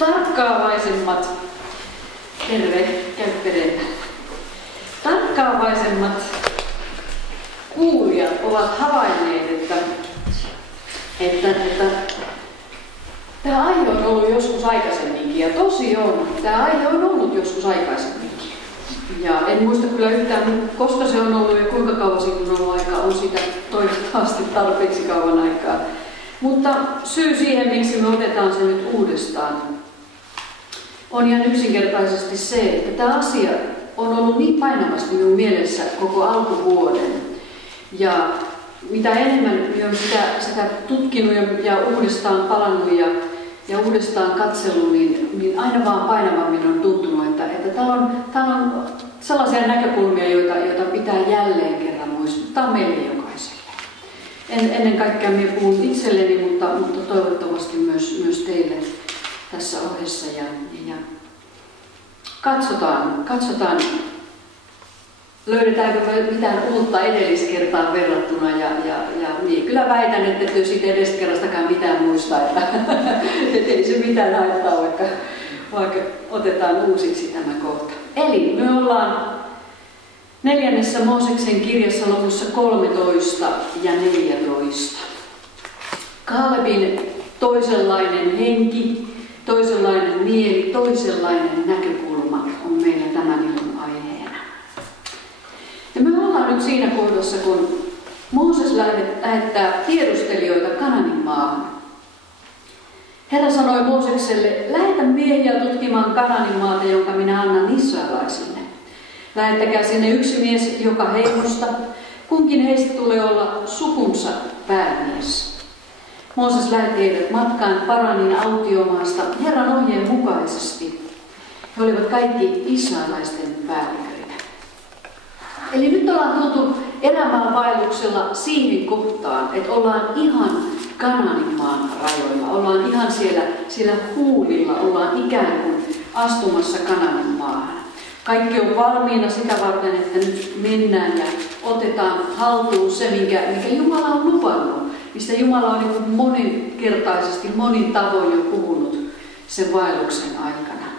Tarkkaavaisemmat, terve, käy perillä. Tarkkaavaisemmat kuulijat ovat havainneet, että tämä aihe on ollut joskus aikaisemminkin, ja tosi on, tämä aihe on ollut joskus aikaisemminkin. Ja en muista kyllä yhtään, koska se on ollut ja kuinka kauan siitä on ollut aikaa, on sitä toivottavasti tarpeeksi kauan aikaa. Mutta syy siihen, miksi me otetaan se nyt uudestaan, on ihan yksinkertaisesti se, että tämä asia on ollut niin painavasti minun mielessä koko alkuvuoden. Ja mitä enemmän minä olen sitä tutkinut ja uudestaan palannut ja uudestaan katsellut, niin aina vaan painavammin on tuntunut, että täällä on sellaisia näkökulmia, joita pitää jälleen kerran muistuttaa meille jokaiselle. Ennen kaikkea minä puhun itselleni, mutta toivottavasti myös teille tässä ohessa. Ja katsotaan, löydetäänkö mitään uutta edelliskertaan verrattuna. Ja minä kyllä väitän, että jos siitä edelliskerrastakaan mitään muistaa, että ei se mitään haittaa, vaikka otetaan uusiksi tämä kohta. Eli me ollaan 4. Mooseksen kirjassa luvussa 13 ja 14. Kaalebin toisenlainen henki, toisenlainen mieli, toisenlainen näkökulma on meillä tämän ilon aiheena. Ja me ollaan nyt siinä kohdassa, kun Mooses lähettää tiedustelijoita Kanaanin maahan. Herra sanoi Moosekselle, lähetä miehiä tutkimaan Kanaanin maata, jonka minä annan israelaisille. Lähettäkää sinne yksi mies joka heimosta, kunkin heistä tulee olla sukunsa päämies. Mooses lähetti heidät matkaan Paranin autiomaasta Herran ohjeen mukaisesti. He olivat kaikki israelaisten päälliköitä. Eli nyt ollaan tultu erämaan vaelluksella siihen kohtaan, että ollaan ihan Kanaanin maan rajoilla. Ollaan ihan siellä huulilla, ollaan ikään kuin astumassa Kanaanin maahan. Kaikki on valmiina sitä varten, että nyt mennään ja otetaan haltuun se, minkä Jumala on luvannut. Mistä Jumala on niin moninkertaisesti, monin tavoin jo puhunut sen vaelluksen aikana.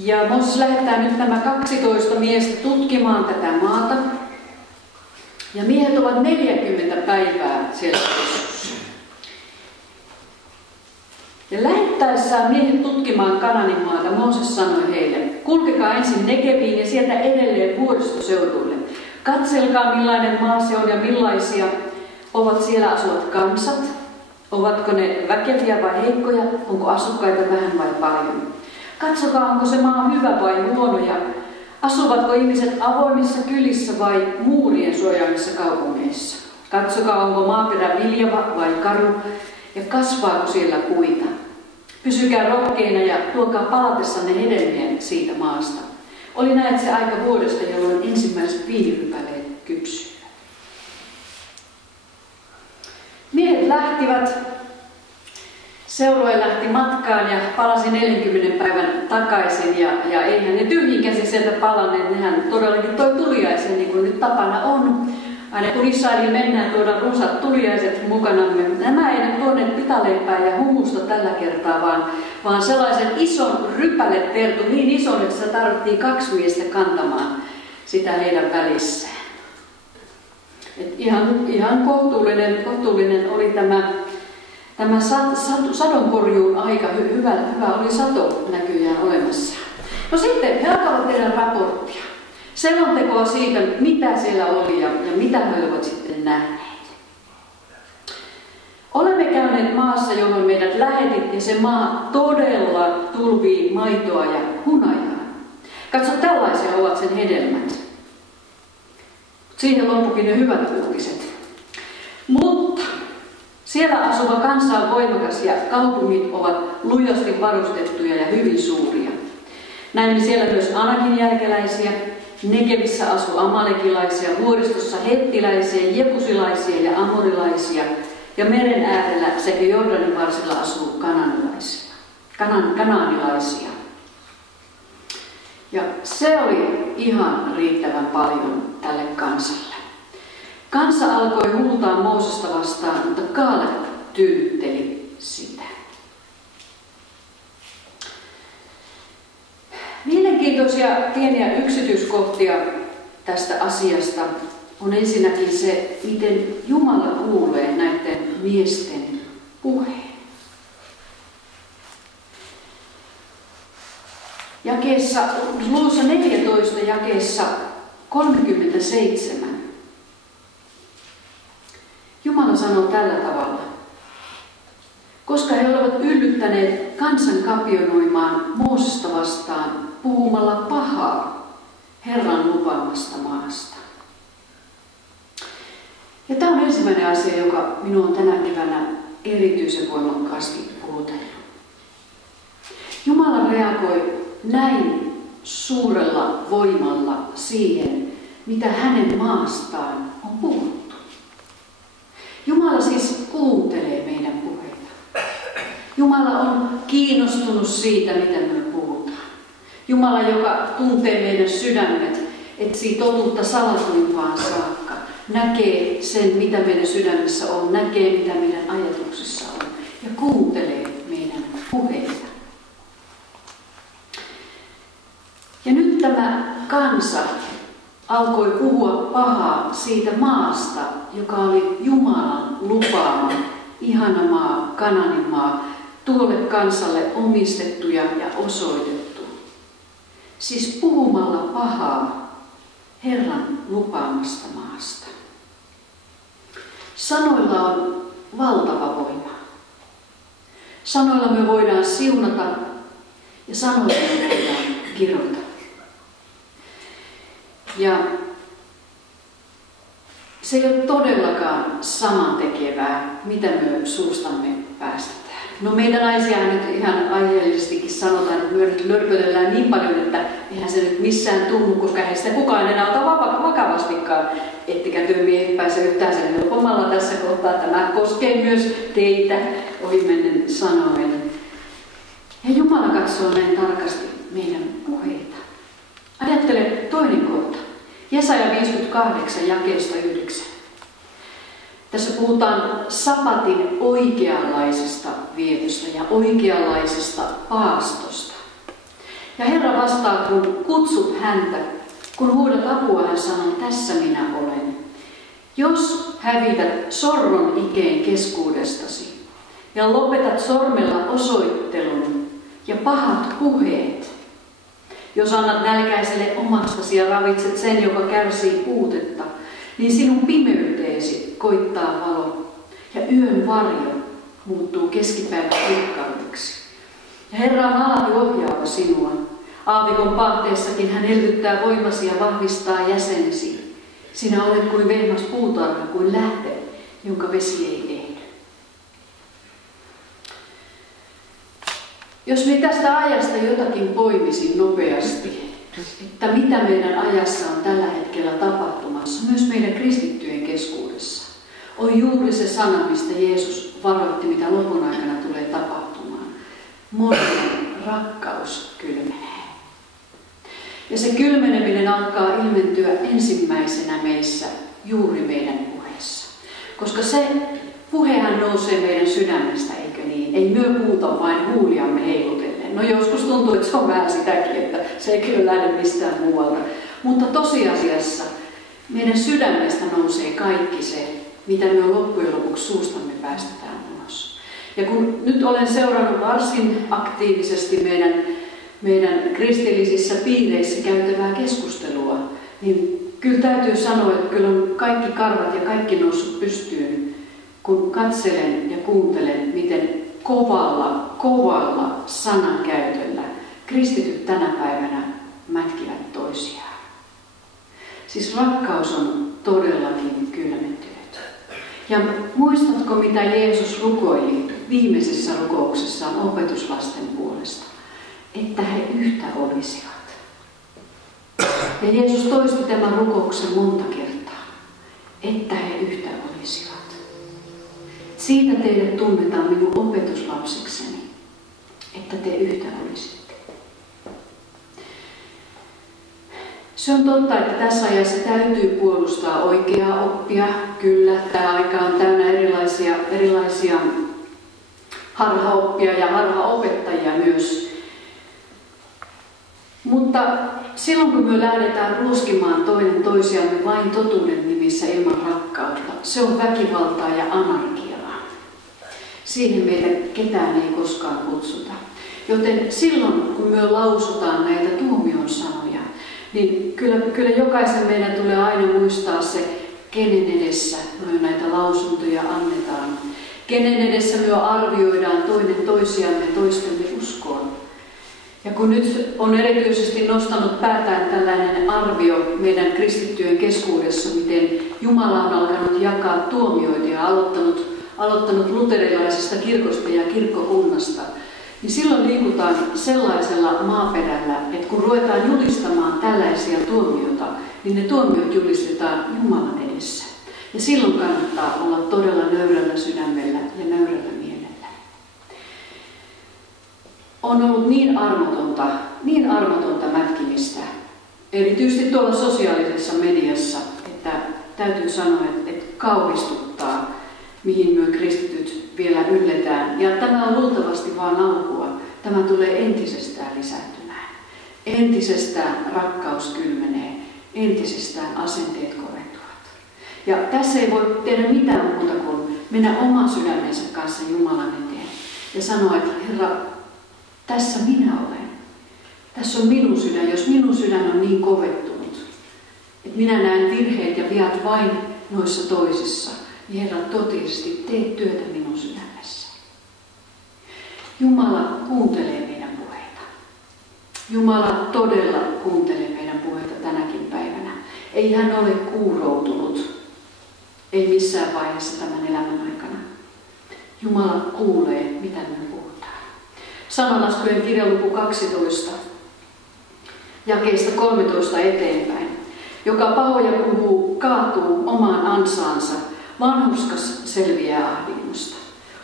Ja Mooses lähettää nyt nämä 12 miestä tutkimaan tätä maata. Ja miehet ovat 40 päivää siellä reissussa. Ja lähettäessään miehet tutkimaan Kanaanin maata, Mooses sanoi heille, kulkekaa ensin Negeviin ja sieltä edelleen vuoristoseuduille. Katselkaa millainen maa se on ja millaisia ovat siellä asuvat kansat. Ovatko ne väkeviä vai heikkoja? Onko asukkaita vähän vai paljon? Katsokaa, onko se maa hyvä vai huono ja asuvatko ihmiset avoimissa kylissä vai muurien suojaamissa kaupungeissa. Katsokaa, onko maaperä viljava vai karu ja kasvaako siellä puita. Pysykää rohkeina ja tuokaa palatessanne hedelmien siitä maasta. Oli näet se aika vuodesta, jolloin ensimmäiset viinirypäleet kypsyivät. Miehet lähtivät, seurue lähti matkaan ja palasi 40 päivän takaisin. Ja eihän ne tyhjin käsi sieltä palanneet, nehän todellakin toi tuliaisen, niin kuin nyt tapana on. Aina kun Israeliin mennään, tuodaan runsaat tuliaiset mukanamme. Nämä eivät tuoneet pitaleipää ja humusta tällä kertaa, vaan sellaisen ison rypäletertu, niin ison, että sitä tarvittiin 2 miestä kantamaan sitä heidän välissään. Et ihan kohtuullinen oli tämä sadonkorjuun aika. Hyvä oli sato näköjään olemassa. No sitten he alkavat tehdä raporttia. Selontekoa siitä, mitä siellä oli ja mitä he olivat sitten nähneet. Olemme käyneet maassa, johon meidät lähetit, ja se maa todella tulvii maitoa ja hunajaa. Katso, tällaisia ovat sen hedelmät. Siihen loppukin ne hyvät uutiset. Mutta siellä asuva kansa on voimakas ja kaupungit ovat lujasti varustettuja ja hyvin suuria. Näimme siellä myös Anakin jälkeläisiä. Negevissä asuu amalekilaisia, vuoristossa hettiläisiä, jebusilaisia ja amorilaisia. Ja meren äärellä sekä Jordanin varsilla asuu kanaanilaisia. Ja se oli ihan riittävän paljon tälle kansalle. Kansa alkoi huutaa Moosesta vastaan, mutta Kaaleb tyydytteli sitä. Semmoisia pieniä yksityiskohtia tästä asiasta on ensinnäkin se, miten Jumala kuulee näiden miesten puheen. Luvussa 14 jakeessa 37 Jumala sanoo tällä tavalla. Koska he olivat yllyttäneet kansan kapionoimaan Moosesta vastaan puhumalla pahaa Herran lupaamasta maasta. Ja tämä on ensimmäinen asia, joka minua on tänä keväänä erityisen voimakkaasti puhutellut. Jumala reagoi näin suurella voimalla siihen, mitä hänen maastaan on puhuttu. Jumala siis kuuntelee meidän puheita. Jumala on kiinnostunut siitä, mitä me puhutaan. Jumala, joka tuntee meidän sydämet, etsii totuutta salatuimpaan saakka, näkee sen, mitä meidän sydämessä on, näkee, mitä meidän ajatuksissa on ja kuuntelee meidän puheita. Ja nyt tämä kansa alkoi puhua pahaa siitä maasta, joka oli Jumalan lupaama, ihana maa, Kanaanin maa, tuolle kansalle omistettu ja osoitettu. Siis puhumalla pahaa Herran lupaamasta maasta. Sanoilla on valtava voima. Sanoilla me voidaan siunata ja sanoilla me voidaan kirjoittaa. Ja se ei ole todellakaan samantekevää, mitä me suustamme päästetään. No meitä naisia nyt ihan aiheellisestikin sanotaan, että me nyt lörpötellään niin paljon, että eihän se nyt missään tunnu, koska ei sitä kukaan enää ota vakavastikaan. Ettekä työmiehet pääse yhtään sen helpommalla tässä kohtaa. Tämä koskee myös teitä ohimennen sanoen. Ja Jumala katsoo näin tarkasti meidän puheita. Ajattele toinen kohta. Jesaja 58 jakeesta 9. Tässä puhutaan sapatin oikeanlaisesta vietosta ja oikeanlaisesta paastosta. Ja Herra vastaa, kun kutsut häntä, kun huudat apua, hän sanoo, tässä minä olen. Jos hävität sorron ikeen keskuudestasi ja lopetat sormella osoittelun ja pahat puheet, jos annat nälkäiselle omastasi ja ravitset sen, joka kärsii puutetta, niin sinun pimeyteesi koittaa valo ja yön varjo muuttuu keskipäivän kirkkaudeksi. Ja Herra on alati ohjaava sinua. Aavikon pahteessakin hän elvyttää voimasi ja vahvistaa jäsenesi. Sinä olet kuin vehmas puutarha, kuin lähde, jonka vesi ei ehdy. Jos me tästä ajasta jotakin poimisin nopeasti, että mitä meidän ajassa on tällä hetkellä tapahtumassa, myös meidän kristittyjen keskuudessa, on juuri se sana, mistä Jeesus varoitti, mitä lopun aikana tulee tapahtumaan. Monien rakkaus kylmenee. Ja se kylmeneminen alkaa ilmentyä ensimmäisenä meissä juuri meidän puheessa. Koska se puhehan nousee meidän sydämestä, eikö niin? Ei myö puhuta vain huuliamme heilutellen. No joskus tuntuu, että se on vähän sitäkin, että se ei kyllä lähde mistään muualta. Mutta tosiasiassa meidän sydämestä nousee kaikki se, mitä me loppujen lopuksi suustamme päästetään ulos. Ja kun nyt olen seurannut varsin aktiivisesti meidän kristillisissä piireissä käytävää keskustelua, niin kyllä täytyy sanoa, että kyllä on kaikki karvat ja kaikki noussut pystyyn, kun katselen ja kuuntelen, miten kovalla sanankäytöllä kristityt tänä päivänä mätkivät toisiaan. Siis rakkaus on todellakin kylmentynyt. Ja muistatko, mitä Jeesus rukoili viimeisessä rukouksessaan opetuslasten puolesta? Että he yhtä olisivat. Ja Jeesus toisti tämän rukouksen monta kertaa. Että he yhtä olisivat. Siitä teille tunnetaan minun opetuslapsikseni, että te yhtä olisitte. Se on totta, että tässä ajassa täytyy puolustaa oikeaa oppia. Kyllä, tämä aika on täynnä erilaisia harhaoppia ja harhaopettajia myös. Mutta silloin kun me lähdetään ruoskimaan toinen toisiamme vain totuuden nimissä ilman rakkautta, se on väkivaltaa ja anarkiaa. Siihen meitä ketään ei koskaan kutsuta. Joten silloin kun me lausutaan näitä tuomion sanoja, niin kyllä jokaisen meidän tulee aina muistaa se, kenen edessä me näitä lausuntoja annetaan. Kenen edessä me arvioidaan toinen toisiamme toistemme uskoon. Ja kun nyt on erityisesti nostanut päätään tällainen arvio meidän kristittyjen keskuudessa, miten Jumala on alkanut jakaa tuomioita ja aloittanut luterilaisesta kirkosta ja kirkkokunnasta, niin silloin liikutaan sellaisella maaperällä, että kun ruvetaan julistamaan tällaisia tuomioita, niin ne tuomiot julistetaan Jumalan edessä. Ja silloin kannattaa olla todella nöyrällä sydämellä ja nöyrällä mielellä. On ollut niin armotonta mätkimistä, erityisesti tuolla sosiaalisessa mediassa, että täytyy sanoa, että kauhistuttaa, mihin me kristityt vielä ylletään. Ja tämä on luultavasti vain alkua. Tämä tulee entisestään lisääntymään. Entisestään rakkaus kylmenee, entisestään asenteet koventuvat. Ja tässä ei voi tehdä mitään muuta kuin mennä oman sydämensä kanssa Jumalan eteen ja sanoa, että Herra, tässä minä olen. Tässä on minun sydän. Jos minun sydän on niin kovettunut, että minä näen virheet ja viat vain noissa toisissa, niin Herra, totisesti tee työtä minun sydämessä. Jumala kuuntelee meidän puheita. Jumala todella kuuntelee meidän puheita tänäkin päivänä. Ei hän ole kuuroutunut. Ei missään vaiheessa tämän elämän aikana. Jumala kuulee, mitä me puhutaan. Sananlaskujen kirja luku 12, jakeista 13 eteenpäin. Joka pahoja puhuu, kaatuu omaan ansaansa. Vanhurskas selviää ahdingosta.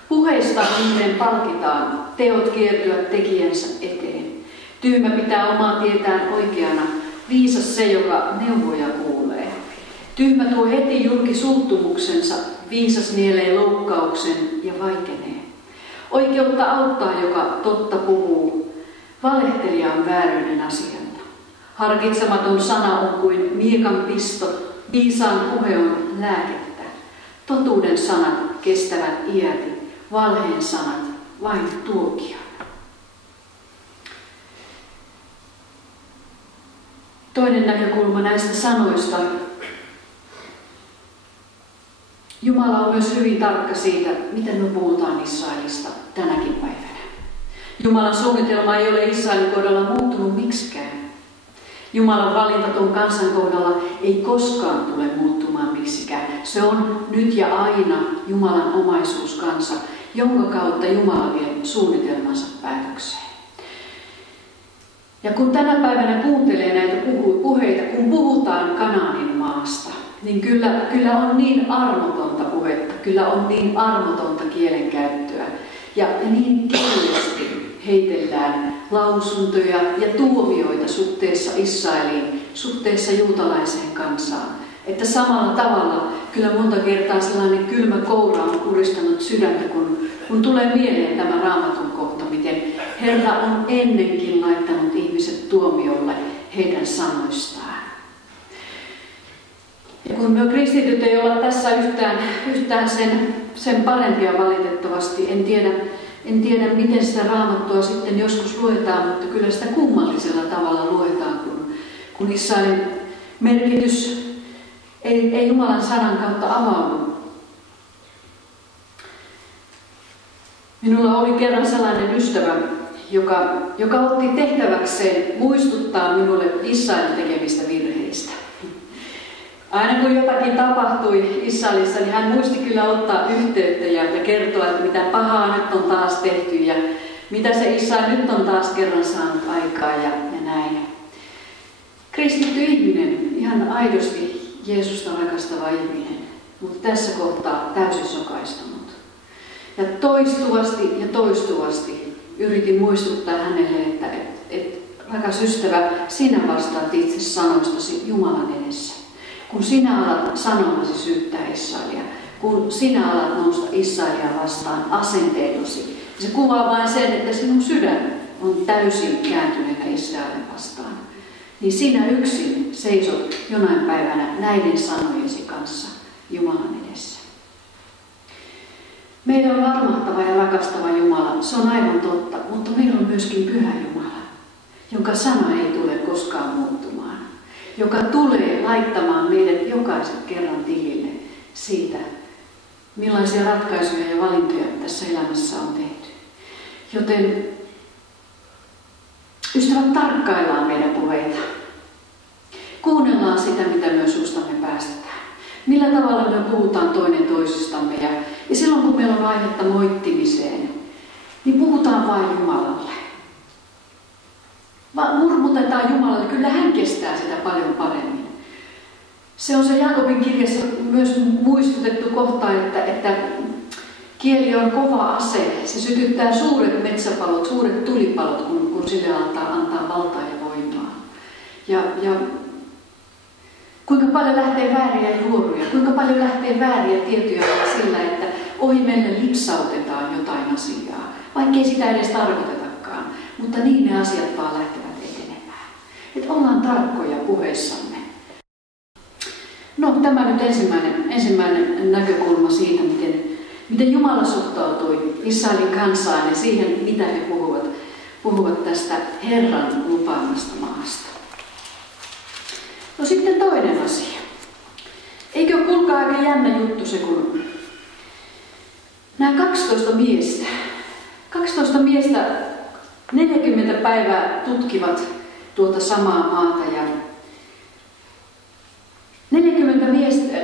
Puheista niiden palkitaan, teot kiertyvät tekijänsä eteen. Tyhmä pitää omaa tietään oikeana, viisas se, joka neuvoja kuulee. Tyhmä tuo heti julki suuttumuksensa, viisas nielee loukkauksen ja vaikenee. Oikeutta auttaa, joka totta puhuu, valehtelija on vääryyden asianta. Harkitsematon sana on kuin miekan pisto, viisaan puhe on lääkettä. Totuuden sanat kestävät iäti, valheen sanat vain tuokion. Toinen näkökulma näistä sanoista. Jumala on myös hyvin tarkka siitä, miten me puhutaan Israelista tänäkin päivänä. Jumalan suunnitelma ei ole Israelin kohdalla muuttunut miksikään. Jumalan valintaton kansan kohdalla ei koskaan tule muuttumaan miksikään. Se on nyt ja aina Jumalan omaisuuskansa, jonka kautta Jumala vie suunnitelmansa päätökseen. Ja kun tänä päivänä kuuntelee näitä puheita, kun puhutaan Kanaanin maasta, niin kyllä on niin armotonta puhetta, kyllä on niin armotonta kielenkäyttöä ja niin kevyesti heitellään lausuntoja ja tuomioita suhteessa Israeliin, suhteessa juutalaiseen kansaan. Että samalla tavalla kyllä monta kertaa sellainen kylmä koura on kuristanut sydäntä, kun tulee mieleen tämä Raamatun kohta, miten Herra on ennenkin laittanut ihmiset tuomiolle heidän sanoistaan. Ja kun me kristityt ei olla tässä yhtään sen parempia valitettavasti, en tiedä miten sitä Raamattua sitten joskus luetaan, mutta kyllä sitä kummallisella tavalla luetaan, kun Israelin merkitys ei Jumalan sanan kautta avaudu. Minulla oli kerran sellainen ystävä, joka otti tehtäväkseen muistuttaa minulle Israelin tekemistä virheistä. Aina kun jotakin tapahtui Israelissa, niin hän muisti kyllä ottaa yhteyttä ja kertoa, että mitä pahaa nyt on taas tehty ja mitä se Israel nyt on taas kerran saanut aikaa ja näin. Kristitty ihminen, ihan aidosti Jeesusta rakastava ihminen, mutta tässä kohtaa täysin sokaistunut. Ja toistuvasti yritin muistuttaa hänelle, että rakas ystävä, sinä vastaat itse sanoistasi Jumalan edessä. Kun sinä alat sanomasi syyttää Israelia, kun sinä alat nousta Israelia vastaan asenteellasi, se kuvaa vain sen, että sinun sydän on täysin kääntyneenä Israelin vastaan. niin sinä yksin seisot jonain päivänä näiden sanojesi kanssa Jumalan edessä. Meillä on armahtava ja rakastava Jumala, se on aivan totta, mutta meillä on myöskin pyhä Jumala, jonka sana ei tule koskaan muuttumaan, joka tulee laittamaan meidät jokaisen kerran tilille siitä, millaisia ratkaisuja ja valintoja tässä elämässä on tehty. Joten ystävät, tarkkaillaan meidän puheita. Kuunnellaan sitä, mitä myös suustamme päästetään. Millä tavalla me puhutaan toinen toisistamme. Ja silloin, kun meillä on aihetta moittimiseen, niin puhutaan vain Jumalalle. Murmutetaan Jumalalle. Kyllä hän kestää sitä paljon paremmin. Se on se Jaakobin kirjassa myös muistutettu kohta, että kieli on kova ase. Se sytyttää suuret metsäpalot, suuret tulipalot, kun sille antaa valtaa ja voimaa. Ja kuinka paljon lähtee vääriä juoruja, kuinka paljon lähtee vääriä tietoja sillä, että ohi mennä lipsautetaan jotain asiaa, vaikkei sitä edes tarkoitetakaan, mutta niin ne asiat vaan lähtevät etenemään. Että ollaan tarkkoja puheissamme. No, tämä nyt ensimmäinen näkökulma siitä, miten Jumala suhtautui Israelin kansaan ja siihen, mitä he puhuvat tästä Herran lupaamasta maasta. No sitten toinen asia. Eikö kuulkaa aika jännä juttu se, kun nämä 12 miestä 40 päivää tutkivat tuota samaa maata ja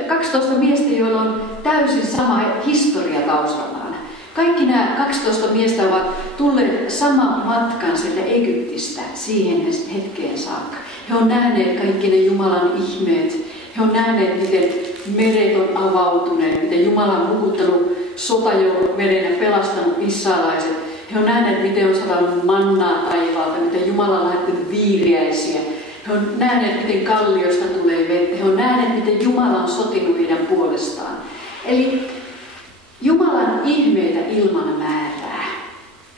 12 miestä, joilla on täysin sama historia taustallaan. Kaikki nämä 12 miestä ovat tulleet saman matkan sieltä Egyptistä siihen hetkeen saakka. He on nähneet kaikki ne Jumalan ihmeet. He on nähneet, miten meret on avautuneet, miten Jumala on puhuttanut sotajoukot meren ja pelastanut israelaiset. He on nähneet, miten on saanut mannaa taivaalta, miten Jumala on lähettänyt viiriäisiä. He on nähneet, miten kalliosta tulee vettä. He on nähneet, miten Jumala on sotinut heidän puolestaan. Eli Jumalan ihmeitä ilman määrää.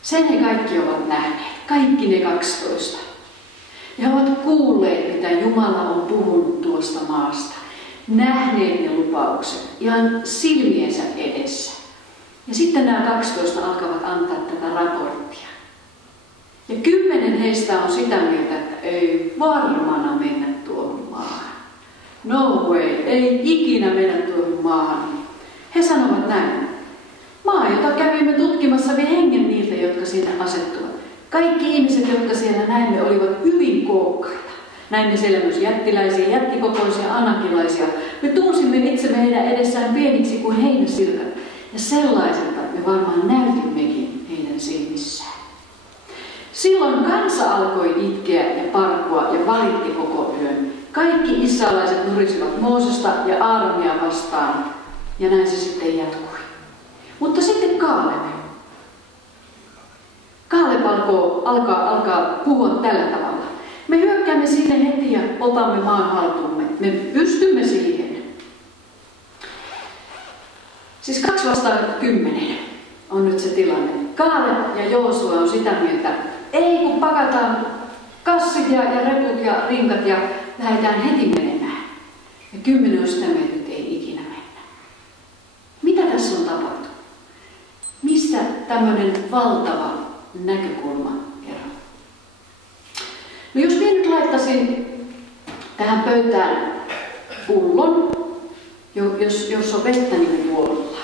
Sen he kaikki ovat nähneet. Kaikki ne 12. Ja he ovat kuulleet, mitä Jumala on puhunut tuosta maasta. Nähneet ne lupaukset ihan silmiensä edessä. Ja sitten nämä 12 alkavat antaa tätä raporttia. Ja 10 heistä on sitä mieltä, että ei varmana mennä tuohon maahan. No way, ei ikinä mennä tuohon maahan. He sanovat näin. Maa, jota kävimme tutkimassa, vie hengen niiltä, jotka sinne asettuvat. Kaikki ihmiset, jotka siellä näimme, olivat hyvin kookkaita. Näimme siellä myös jättiläisiä, jättikokoisia, anakilaisia. Me tunsimme itsemme heidän edessään pieniksi kuin heinäsirkat. Ja sellaiselta me varmaan näytimmekin heidän silmissään. Silloin kansa alkoi itkeä ja parkua ja valitti koko yön. Kaikki israelaiset nurisivat Moosesta ja Aaronia vastaan. Ja näin se sitten jatkui. Mutta sitten Kaaleb alkaa puhua tällä tavalla. Me hyökkäämme sinne heti ja otamme maan haltuumme. Me pystymme siihen. Siis 2 vastaan 10 on nyt se tilanne. Kaaleb ja Joosua on sitä mieltä, ei kun pakataan kassit ja reput ja rinkat ja lähdetään heti menemään. Ja 10 on sitä mieltä, että ei ikinä mennä. Mitä tässä on tapahtunut? Mistä tämmöinen valtava näkökulma ero? No jos minä nyt laittaisin tähän pöytään pullon, jos on vettä niin puolella,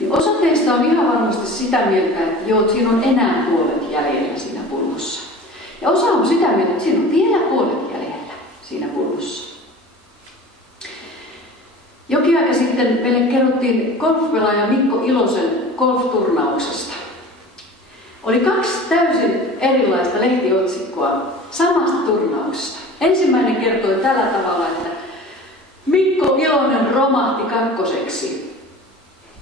niin osa teistä on ihan varmasti sitä mieltä, että joo, siinä on enää puolet jäljellä siinä pullossa. Ja osa on sitä mieltä, että siinä on vielä puolet jäljellä siinä pullossa. Jokin aika sitten meille kerrottiin golfpelaaja Mikko Ilosen golfturnauksesta. Oli 2 täysin erilaista lehtiotsikkoa samasta turnauksesta. Ensimmäinen kertoi tällä tavalla, että Mikko Ilonen romahti 2.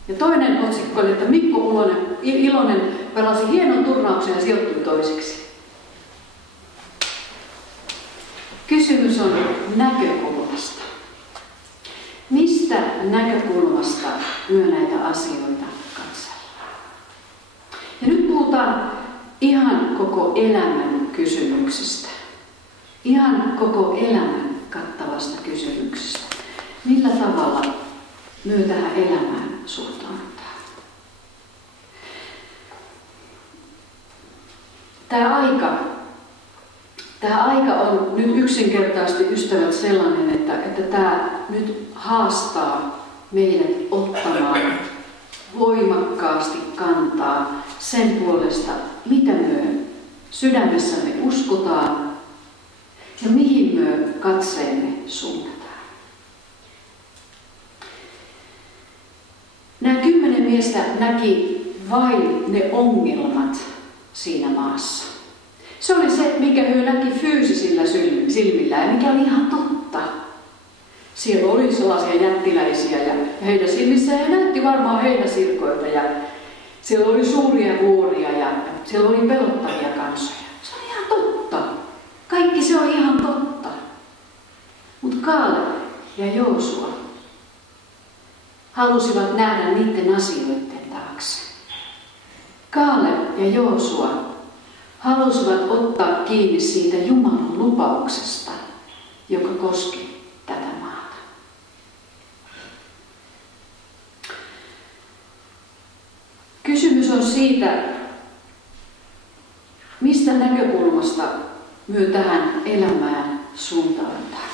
Ja toinen otsikko oli, että Mikko Ilonen pelasi hienon turnauksen ja sijoittui 2. Kysymys on näkökulmasta. Mistä näkökulmasta myö näitä asioita katsellaan? Ja nyt puhutaan ihan koko elämän kysymyksistä. ihan koko elämän kattavasta kysymyksestä. Millä tavalla me tähän elämään suhtaudutaan? Tämä aika on nyt yksinkertaisesti, ystävät, sellainen, että tämä nyt haastaa meidät ottamaan voimakkaasti kantaa sen puolesta, mitä me sydämessämme uskotaan ja mihin me katseemme suunnataan. Nämä 10 miestä näki vain ne ongelmat siinä maassa. Se oli se, mikä he näki fyysisillä silmillään ja mikä oli ihan totta. Siellä oli sellaisia jättiläisiä ja heidän silmissään he näytti varmaan heinäsirkoita ja siellä oli suuria vuoria ja siellä oli pelottavia kansoja. Se oli ihan totta. Kaikki se oli ihan totta. Mutta Kaaleb ja Joosua halusivat nähdä niiden asioiden taakse. Kaaleb ja Joosua halusivat ottaa kiinni siitä Jumalan lupauksesta, joka koski tätä maata. Kysymys on siitä, mistä näkökulmasta me tähän elämään suuntaudutaan.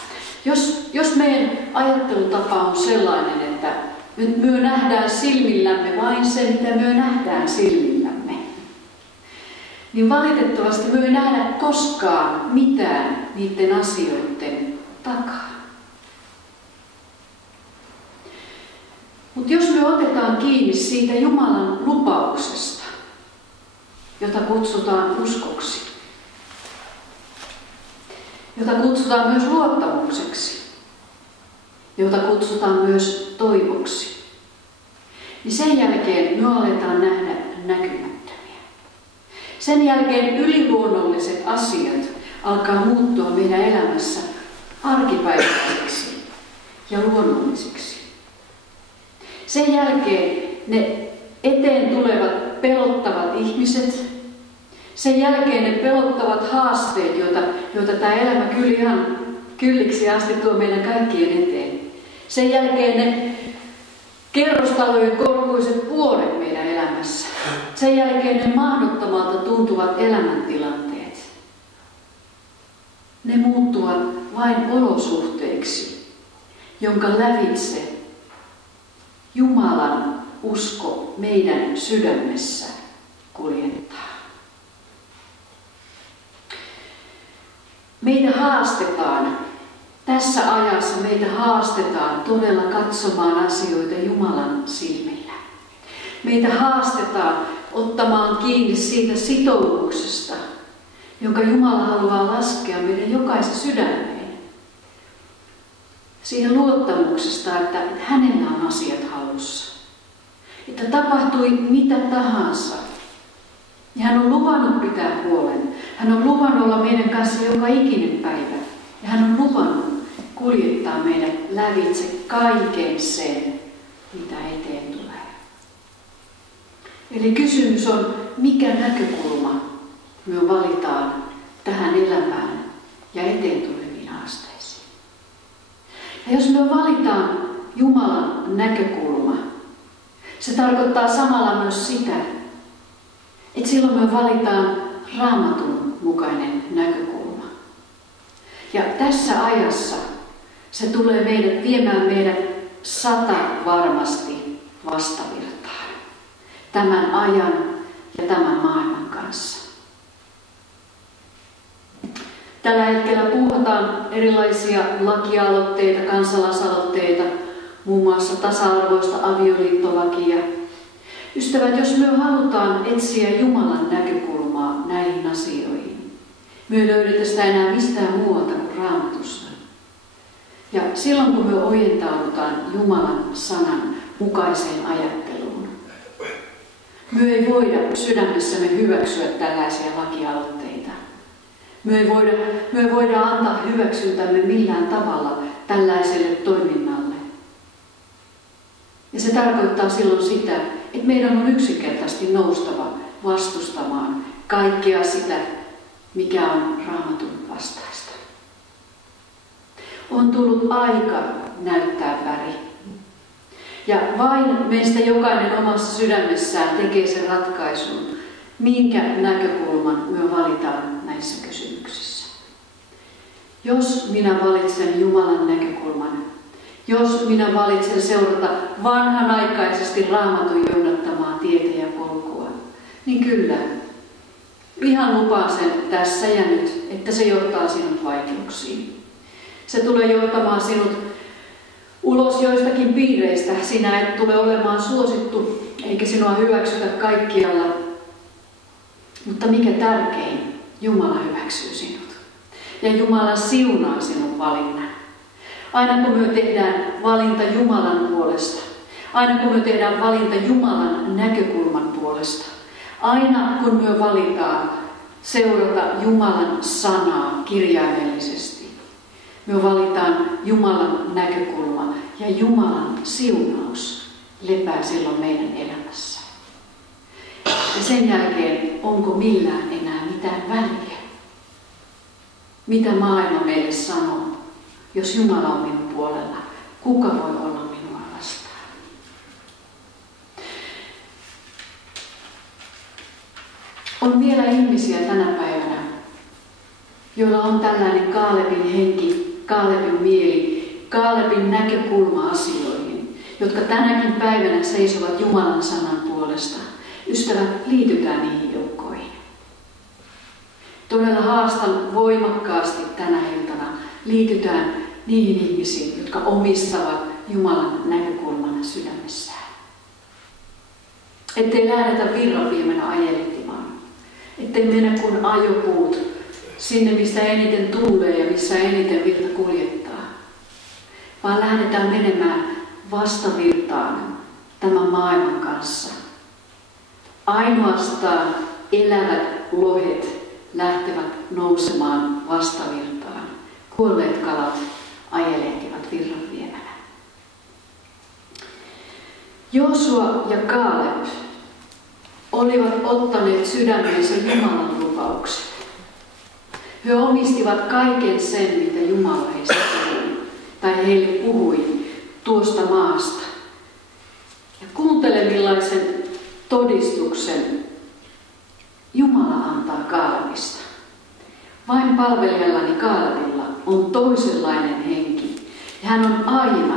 Jos meidän ajattelutapa on sellainen, että me nähdään silmillämme vain se, mitä me nähdään silmillämme, niin valitettavasti me ei nähdä koskaan mitään niiden asioiden takaa. Mutta jos me otetaan kiinni siitä Jumalan lupauksesta, jota kutsutaan uskoksi, jota kutsutaan myös luottamukseksi, jota kutsutaan myös toivoksi, niin sen jälkeen me aletaan nähdä näkymättömiä. Sen jälkeen yliluonnolliset asiat alkaa muuttua meidän elämässä arkipäiväisiksi ja luonnollisiksi. Sen jälkeen ne eteen tulevat pelottavat ihmiset, sen jälkeen ne pelottavat haasteet, joita tämä elämä kyllä ihan kylliksi asti tuo meidän kaikkien eteen. Sen jälkeen ne kerrostalojen korkuiset vuoret meidän elämässä. Sen jälkeen ne mahdottomalta tuntuvat elämäntilanteet. Ne muuttuvat vain olosuhteiksi, jonka lävitse Jumalan usko meidän sydämessä kuljettaa. Meitä haastetaan, tässä ajassa meitä haastetaan todella katsomaan asioita Jumalan silmillä. Meitä haastetaan ottamaan kiinni siitä sitoumuksesta, jonka Jumala haluaa laskea meidän jokaisen sydämeen. Siihen luottamuksesta, että hänellä on asiat hallussa. Että tapahtui mitä tahansa. Ja hän on luvannut pitää huolen. Hän on luvannut olla meidän kanssa joka ikinen päivä. Ja hän on luvannut kuljettaa meidät lävitse kaiken sen, mitä eteen tulee. Eli kysymys on, mikä näkökulma me valitaan tähän elämään ja eteen tuleviin haasteisiin. Ja jos me valitaan Jumalan näkökulma, se tarkoittaa samalla myös sitä, että silloin me valitaan Raamatun mukainen näkökulma. Ja tässä ajassa se tulee viemään meidät 100 varmasti vastavirtaan. Tämän ajan ja tämän maailman kanssa. Tällä hetkellä puhutaan erilaisia lakialoitteita, kansalaisaloitteita, muun muassa tasa-arvoista avioliittolakia. Ystävät, jos me halutaan etsiä Jumalan näkökulmaa näihin asioihin, me ei löydetä sitä enää mistään muualta kuin Raamatusta. Ja silloin kun me ojentaudutaan Jumalan sanan mukaiseen ajatteluun, me ei voida sydämessämme hyväksyä tällaisia lakialoitteita. Me ei voida antaa hyväksyntämme millään tavalla tällaiselle toiminnalle. Ja se tarkoittaa silloin sitä, että meidän on yksinkertaisesti noustava vastustamaan kaikkea sitä, mikä on Raamatun vastaista. On tullut aika näyttää väri. Ja vain meistä jokainen omassa sydämessään tekee sen ratkaisun, minkä näkökulman me valitaan näissä kysymyksissä. Jos minä valitsen Jumalan näkökulman, jos minä valitsen seurata vanhanaikaisesti Raamatun johdattamaa tietä ja polkua, niin kyllä, ihan lupaan sen tässä ja nyt, että se johtaa sinut vaikeuksiin. Se tulee johtamaan sinut ulos joistakin piireistä. Sinä et tule olemaan suosittu, eikä sinua hyväksytä kaikkialla. Mutta mikä tärkein, Jumala hyväksyy sinut. Ja Jumala siunaa sinun valinnan. Aina kun me tehdään valinta Jumalan puolesta, aina kun me tehdään valinta Jumalan näkökulman puolesta, aina kun me valitaan seurata Jumalan sanaa kirjaimellisesti, me valitaan Jumalan näkökulma ja Jumalan siunaus lepää silloin meidän elämässä. Ja sen jälkeen onko millään enää mitään väliä? Mitä maailma meille sanoo? Jos Jumala on minun puolella, kuka voi olla minua vastaan? On vielä ihmisiä tänä päivänä, joilla on tällainen Kaalebin henki, Kaalebin mieli, Kaalebin näkökulma asioihin, jotka tänäkin päivänä seisovat Jumalan sanan puolesta. Ystävät, liitytään niihin joukkoihin. Todella haastan voimakkaasti tänä iltana. Liitytään niihin ihmisiin, jotka omistavat Jumalan näkökulman sydämessään. Ettei lähdetä virranviemenä ajelehtimaan. Ettei mennä kuin ajopuut sinne, mistä eniten tuulee ja missä eniten virta kuljettaa. Vaan lähdetään menemään vastavirtaan tämän maailman kanssa. Ainoastaan elävät lohet lähtevät nousemaan vastavirtaan. Kuolleet kalat ajelehtivat virranviemänä. Joosua ja Kaaleb olivat ottaneet sydämensä Jumalan lupaukset. He omistivat kaiken sen, mitä Jumala heistä puhui, tai heille puhui tuosta maasta. Ja kuuntele, millaisen todistuksen Jumala antaa Kaalebista. Vain palvelijallani Kaalebilla on toisenlainen henki, ja hän on aina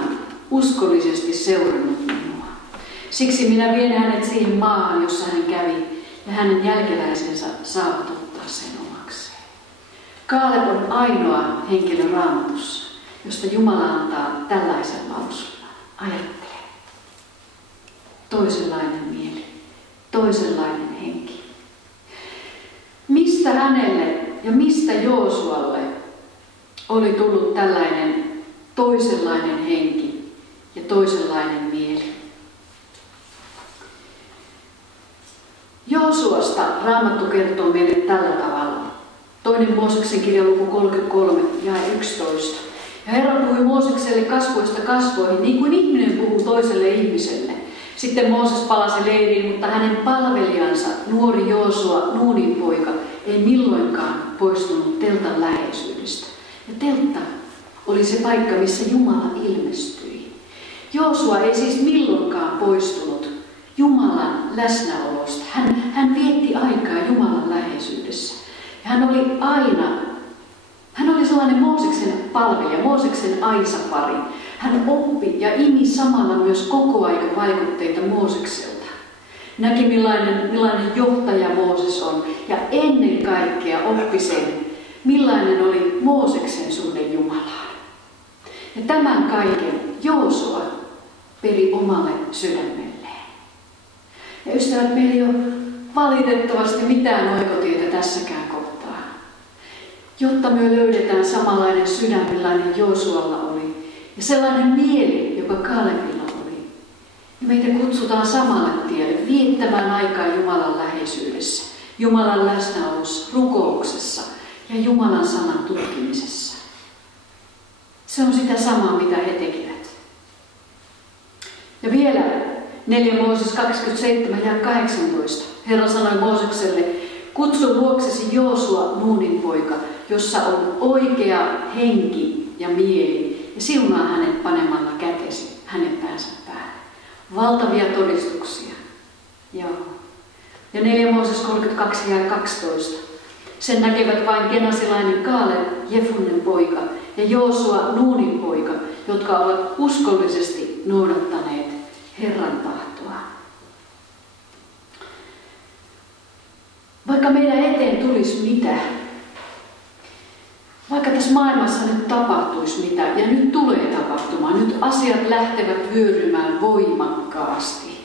uskollisesti seurannut minua. Siksi minä vien hänet siihen maahan, jossa hän kävi, ja hänen jälkeläisensä saavat ottaa sen omakseen. Kaaleb on ainoa henkilö Raamatussa, josta Jumala antaa tällaisen lausunnon. Ajattele. Toisenlainen mieli, toisenlainen henki. Mistä hänelle ja mistä Joosualle oli tullut tällainen toisenlainen henki ja toisenlainen mieli? Joosuasta Raamattu kertoo meille tällä tavalla. 2. Mooseksen kirja luku 33 ja 11. Ja Herra puhui Moosekselle kasvoista kasvoihin, niin kuin ihminen puhuu toiselle ihmiselle. Sitten Mooses palasi leiriin, mutta hänen palvelijansa, nuori Joosua, Nuunin poika, ei milloinkaan poistunut teltan läheisyydestä. Ja teltta oli se paikka, missä Jumala ilmestyi. Joosua ei siis milloinkaan poistunut Jumalan läsnäolosta. Hän vietti aikaa Jumalan läheisyydessä. Ja hän oli sellainen Mooseksen palvelija, Mooseksen aisapari. Hän oppi ja imi samalla myös koko ajan vaikutteita Moosekselta. Näki millainen johtaja Mooses on ja ennen kaikkea oppi sen, millainen oli Mooseksen suhde Jumalaan. Ja tämän kaiken Joosua peri omalle sydämelleen. Ja ystävät, meillä ei ole valitettavasti mitään oikotietä tässäkään kohtaa. Jotta me löydetään samanlainen sydän, millainen Joosualla oli, ja sellainen mieli, joka Kaalebilla oli, niin meitä kutsutaan samalle tielle, viettämään aikaa Jumalan läheisyydessä, Jumalan läsnäolossa, rukouksessa ja Jumalan sanan tutkimisessa. Se on sitä samaa, mitä he tekivät. Ja vielä 4 Mooses 27 ja 18. Herra sanoi Moosekselle, kutsu luoksesi Joosua, Nuunin poika, jossa on oikea henki ja mieli, ja siunaa hänet panemalla kätesi hänen päänsä päälle. Valtavia todistuksia. Joo. Ja 4 Mooses 32 ja 12. Sen näkevät vain kenasilainen Kaaleb, Jefunnen poika, ja Joosua, Nuunin poika, jotka ovat uskollisesti noudattaneet Herran tahtoa. Vaikka meidän eteen tulisi mitä, vaikka tässä maailmassa nyt tapahtuisi mitä, ja nyt tulee tapahtumaan, nyt asiat lähtevät vyörymään voimakkaasti,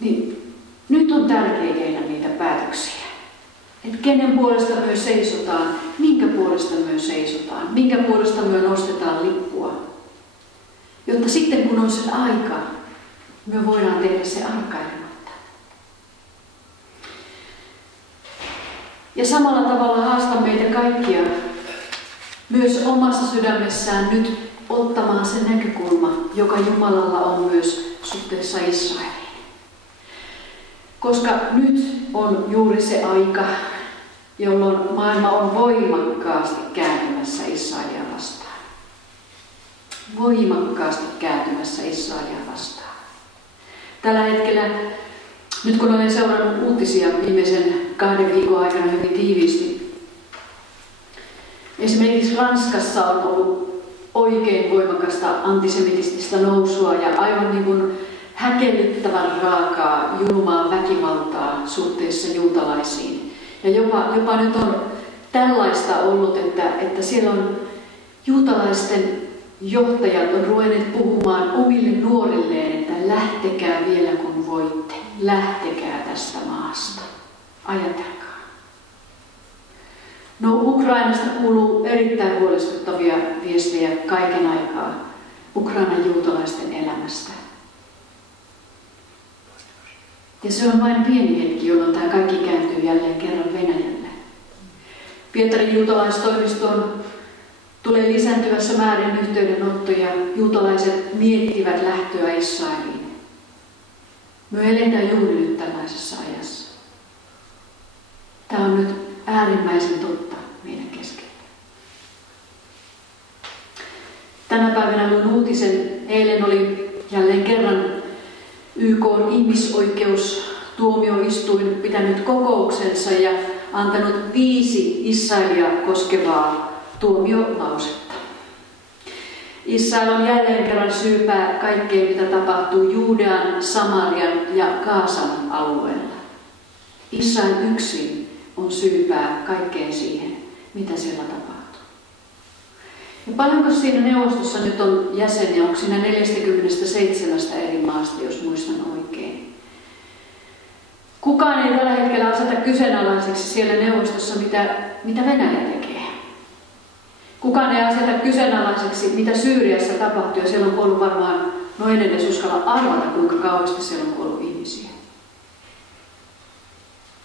niin nyt on tärkeää tehdä niitä päätöksiä. Että kenen puolesta me seisotaan, minkä puolesta me seisotaan, minkä puolesta me nostetaan lippua. Jotta sitten kun on sen aika, me voidaan tehdä se arkailematta. Ja samalla tavalla haastan meitä kaikkia myös omassa sydämessään nyt ottamaan se näkökulma, joka Jumalalla on myös suhteessa Israeliin. Koska nyt on juuri se aika, jolloin maailma on voimakkaasti kääntymässä Israelia vastaan. Voimakkaasti kääntymässä Israelia vastaan. Tällä hetkellä, nyt kun olen seurannut uutisia viimeisen 2 viikon aikana hyvin tiiviisti, esimerkiksi Ranskassa on ollut oikein voimakasta antisemitististä nousua ja aivan niin kuin häkellyttävän raakaa, julmaa väkivaltaa suhteessa juutalaisiin. Ja jopa nyt on tällaista ollut, että siellä on juutalaisten johtajat on ruvenneet puhumaan omille nuorilleen, että lähtekää vielä kun voitte, lähtekää tästä maasta. Ajatelkaa. No Ukrainasta kuuluu erittäin huolestuttavia viestejä kaiken aikaa Ukrainan juutalaisten elämästä. Ja se on vain pieni hetki, jolloin tämä kaikki kääntyy jälleen kerran Venäjälle. Pietarin juutalaistoimistoon tulee lisääntyvässä määrin yhteydenottoja. Juutalaiset miettivät lähtöä Israeliin. Me eletään juuri nyt tällaisessa ajassa. Tämä on nyt äärimmäisen totta meidän keskellä. Tänä päivänä luin uutisen. Eilen oli jälleen kerran YK:n ihmisoikeustuomioistuin pitänyt kokouksensa ja antanut 5 Israelia koskevaa tuomiolausetta. Israel on jälleen kerran syypää kaikkeen, mitä tapahtuu Juudean, Samarian ja Gaasan alueella. Israel yksin on syypää kaikkeen siihen, mitä siellä tapahtuu. Ja paljonko siinä neuvostossa nyt on jäseniä? Onko siinä 47 eri maasta, jos muistan oikein? Kukaan ei tällä hetkellä aseta kyseenalaiseksi siellä neuvostossa, mitä Venäjä tekee. Kukaan ei aseta kyseenalaiseksi, mitä Syyriassa tapahtuu, ja siellä on kuollut varmaan, no en edes uskalla arvata, kuinka kauheasti siellä on kuollut ihmisiä.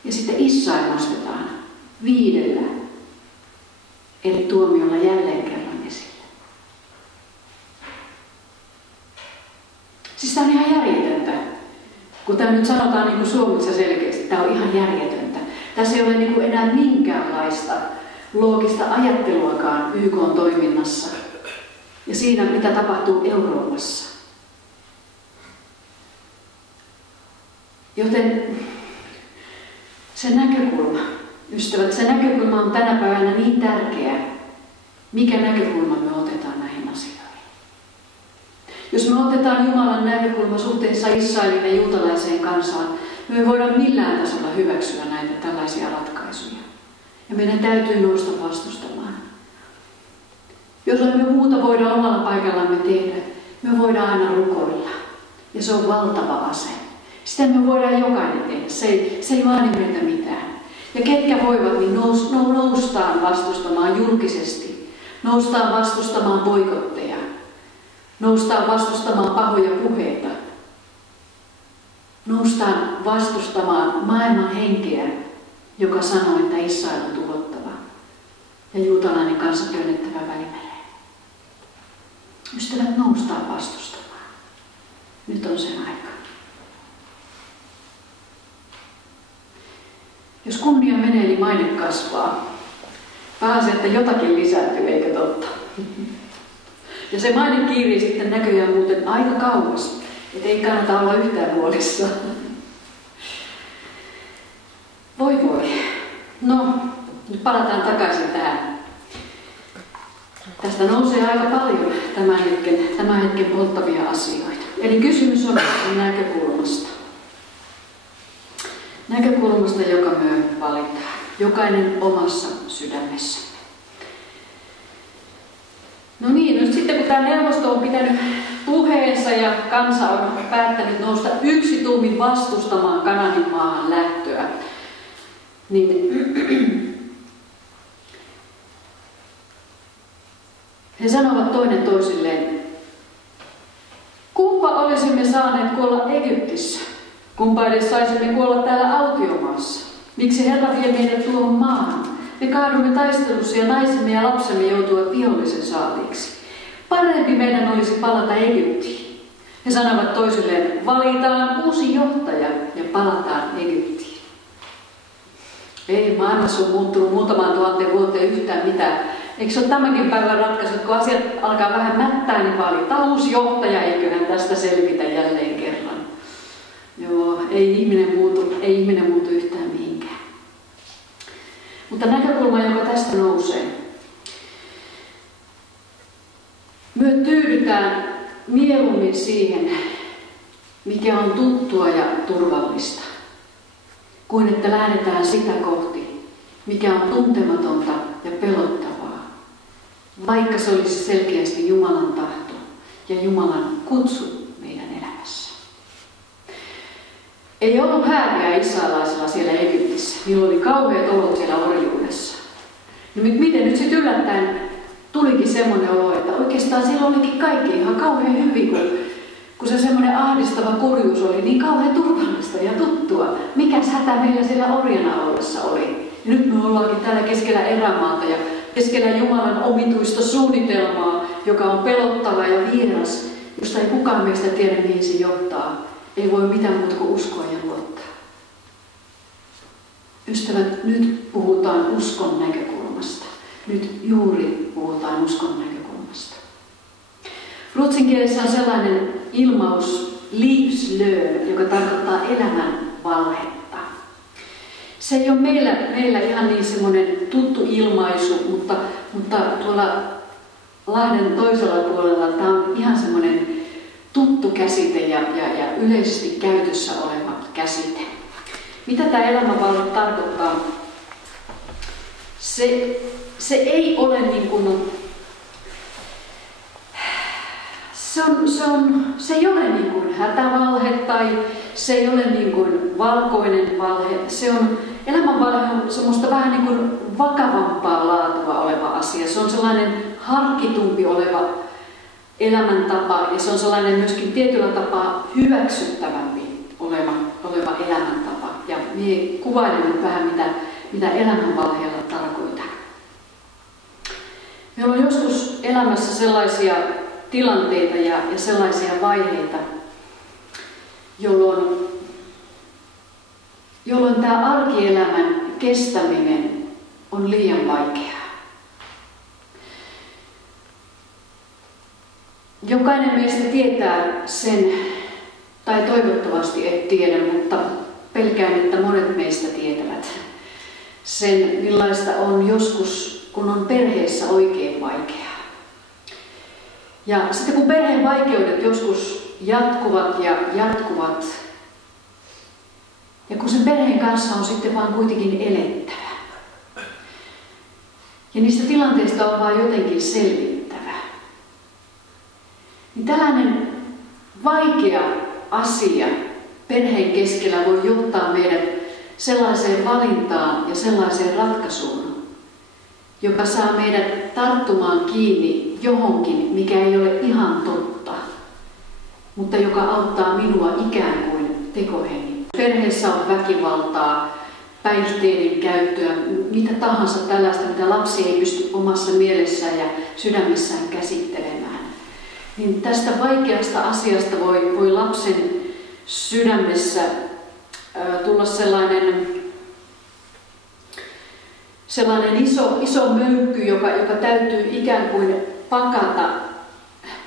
Ja sitten Israel nostetaan 5 eri tuomiolla jälleen kerran esille. Siis tämä on ihan järjetöntä. Kun tämä nyt sanotaan niin kuin suomeksi selkeästi, tämä on ihan järjetöntä. Tässä ei ole niin kuin enää minkäänlaista loogista ajatteluakaan YK:n toiminnassa ja siinä, mitä tapahtuu Euroopassa. Joten se näkökulma, ystävät, se näkökulma on tänä päivänä niin tärkeä, mikä näkökulma me otetaan näihin asioihin. Jos me otetaan Jumalan näkökulma suhteessa Israelin ja juutalaiseen kansaan, me ei voida millään tasolla hyväksyä näitä tällaisia ratkaisuja. Ja meidän täytyy nousta vastustamaan. Jos me muuta voidaan omalla paikallamme tehdä, me voidaan aina rukoilla. Ja se on valtava ase. Sitä me voidaan jokainen tehdä. Se ei vaadi meiltä mitään. Ja ketkä voivat, niin noustaan vastustamaan julkisesti. Noustaan vastustamaan boikotteja. Noustaan vastustamaan pahoja puheita. Noustaan vastustamaan maailman henkeä, joka sanoo, että Israel on tuhottava ja juutalainen kansa työnnettävä Välimereen. Ystävät, noustaan vastustamaan. Nyt on sen aika. Jos kunnia menee, niin maine kasvaa. Pääasia, että jotakin lisääntyy, eikä totta. Ja se maine kiirii sitten näköjään muuten aika kauas. Että ei kannata olla yhtään huolissaan. Voi voi. No, nyt palataan takaisin tähän. Tästä nousee aika paljon tämän hetken polttavia asioita. Eli kysymys on näkökulmasta. Näkökulmasta, joka me valitaan. Jokainen omassa sydämessä. No niin, nyt sitten kun tämä neuvosto on pitänyt puheensa ja kansa on päättänyt nousta yksituumin vastustamaan Kanaanin maahan lähtöä, niin he sanovat toinen toisilleen, kumpa olisimme saaneet kuolla Egyptissä, kumpa edes saisimme kuolla täällä autiomaassa. Miksi Herra vie meidät tuohon maahan? Me kaadumme taistelussa ja naisemme ja lapsemme joutuvat vihollisen saaliiksi. Parempi meidän olisi palata Egyptiin. He sanovat toisilleen, valitaan uusi johtaja ja palataan Egyptiin. Ei maailmassa ole muuttunut muutamaan tuhanteen vuoteen yhtään mitään. Eikö se ole tämänkin päivän ratkaisu, että kun asiat alkaa vähän mättää, niin valitaan uusi johtaja, eiköhän tästä selvitä jälleen kerran. Joo, ei ihminen muutu yhtään mihinkään. Mutta näkökulma, joka tästä nousee. Me tyydytään mieluummin siihen, mikä on tuttua ja turvallista, kuin että lähdetään sitä kohti, mikä on tuntematonta ja pelottavaa, vaikka se olisi selkeästi Jumalan tahto ja Jumalan kutsu meidän elämässä. Ei ollut hääviä israelaisilla siellä Egyptissä. Niillä oli kauheat olot siellä orjuudessa. No miten nyt sitten yllättäen tulikin semmoinen olo, että oikeastaan siellä olikin kaikki ihan kauhean hyvin, kun se semmoinen ahdistava kurjuus oli niin kauhean turvallista ja tuttua. Mikäs hätä meillä siellä orjana ollessa oli? Ja nyt me ollaankin täällä keskellä erämaata ja keskellä Jumalan omituista suunnitelmaa, joka on pelottava ja vieras, josta ei kukaan meistä tiedä, mihin se johtaa. Ei voi mitään muuta kuin uskoa ja luottaa. Ystävät, nyt puhutaan uskon näkökulmasta. Nyt juuri puhutaan uskon näkökulmasta. Ruotsin kielessä on sellainen ilmaus livslön, joka tarkoittaa elämän valhetta. Se ei ole meillä ihan niin semmoinen tuttu ilmaisu, mutta tuolla Lahden toisella puolella tämä on ihan semmoinen tuttu käsite ja yleisesti käytössä oleva käsite. Mitä tämä elämänvalhe tarkoittaa? Se ei ole niin kuin, se ei ole niin kuin hätävalhe tai se ei ole niin kuin valkoinen valhe. Elämänvalhe on semmoista vähän niin kuin vakavampaa laatua oleva asia. Se on sellainen harkitumpi oleva elämäntapa ja se on sellainen myöskin tietyllä tapaa hyväksyttävämpi oleva elämäntapa. Ja minä kuvailen nyt vähän, mitä elämänvalheella tarkoitan. Meillä on joskus elämässä sellaisia tilanteita ja sellaisia vaiheita, jolloin tämä arkielämän kestäminen on liian vaikeaa. Jokainen meistä tietää sen, tai toivottavasti et tiedä, mutta pelkään, että monet meistä tietävät sen, millaista on joskus, kun on perheessä oikein vaikeaa. Ja sitten kun perheen vaikeudet joskus jatkuvat, ja kun sen perheen kanssa on sitten vaan kuitenkin elettävä, ja niistä tilanteista on vaan jotenkin selvittävä, niin tällainen vaikea asia perheen keskellä voi johtaa meidät sellaiseen valintaan ja sellaiseen ratkaisuun, joka saa meidät tarttumaan kiinni johonkin, mikä ei ole ihan totta, mutta joka auttaa minua ikään kuin tekohengittämään. Perheessä on väkivaltaa, päihteiden käyttöä, mitä tahansa tällaista, mitä lapsi ei pysty omassa mielessään ja sydämessään käsittelemään. Niin tästä vaikeasta asiasta voi lapsen sydämessä tulla sellainen iso möykky, joka täytyy ikään kuin pakata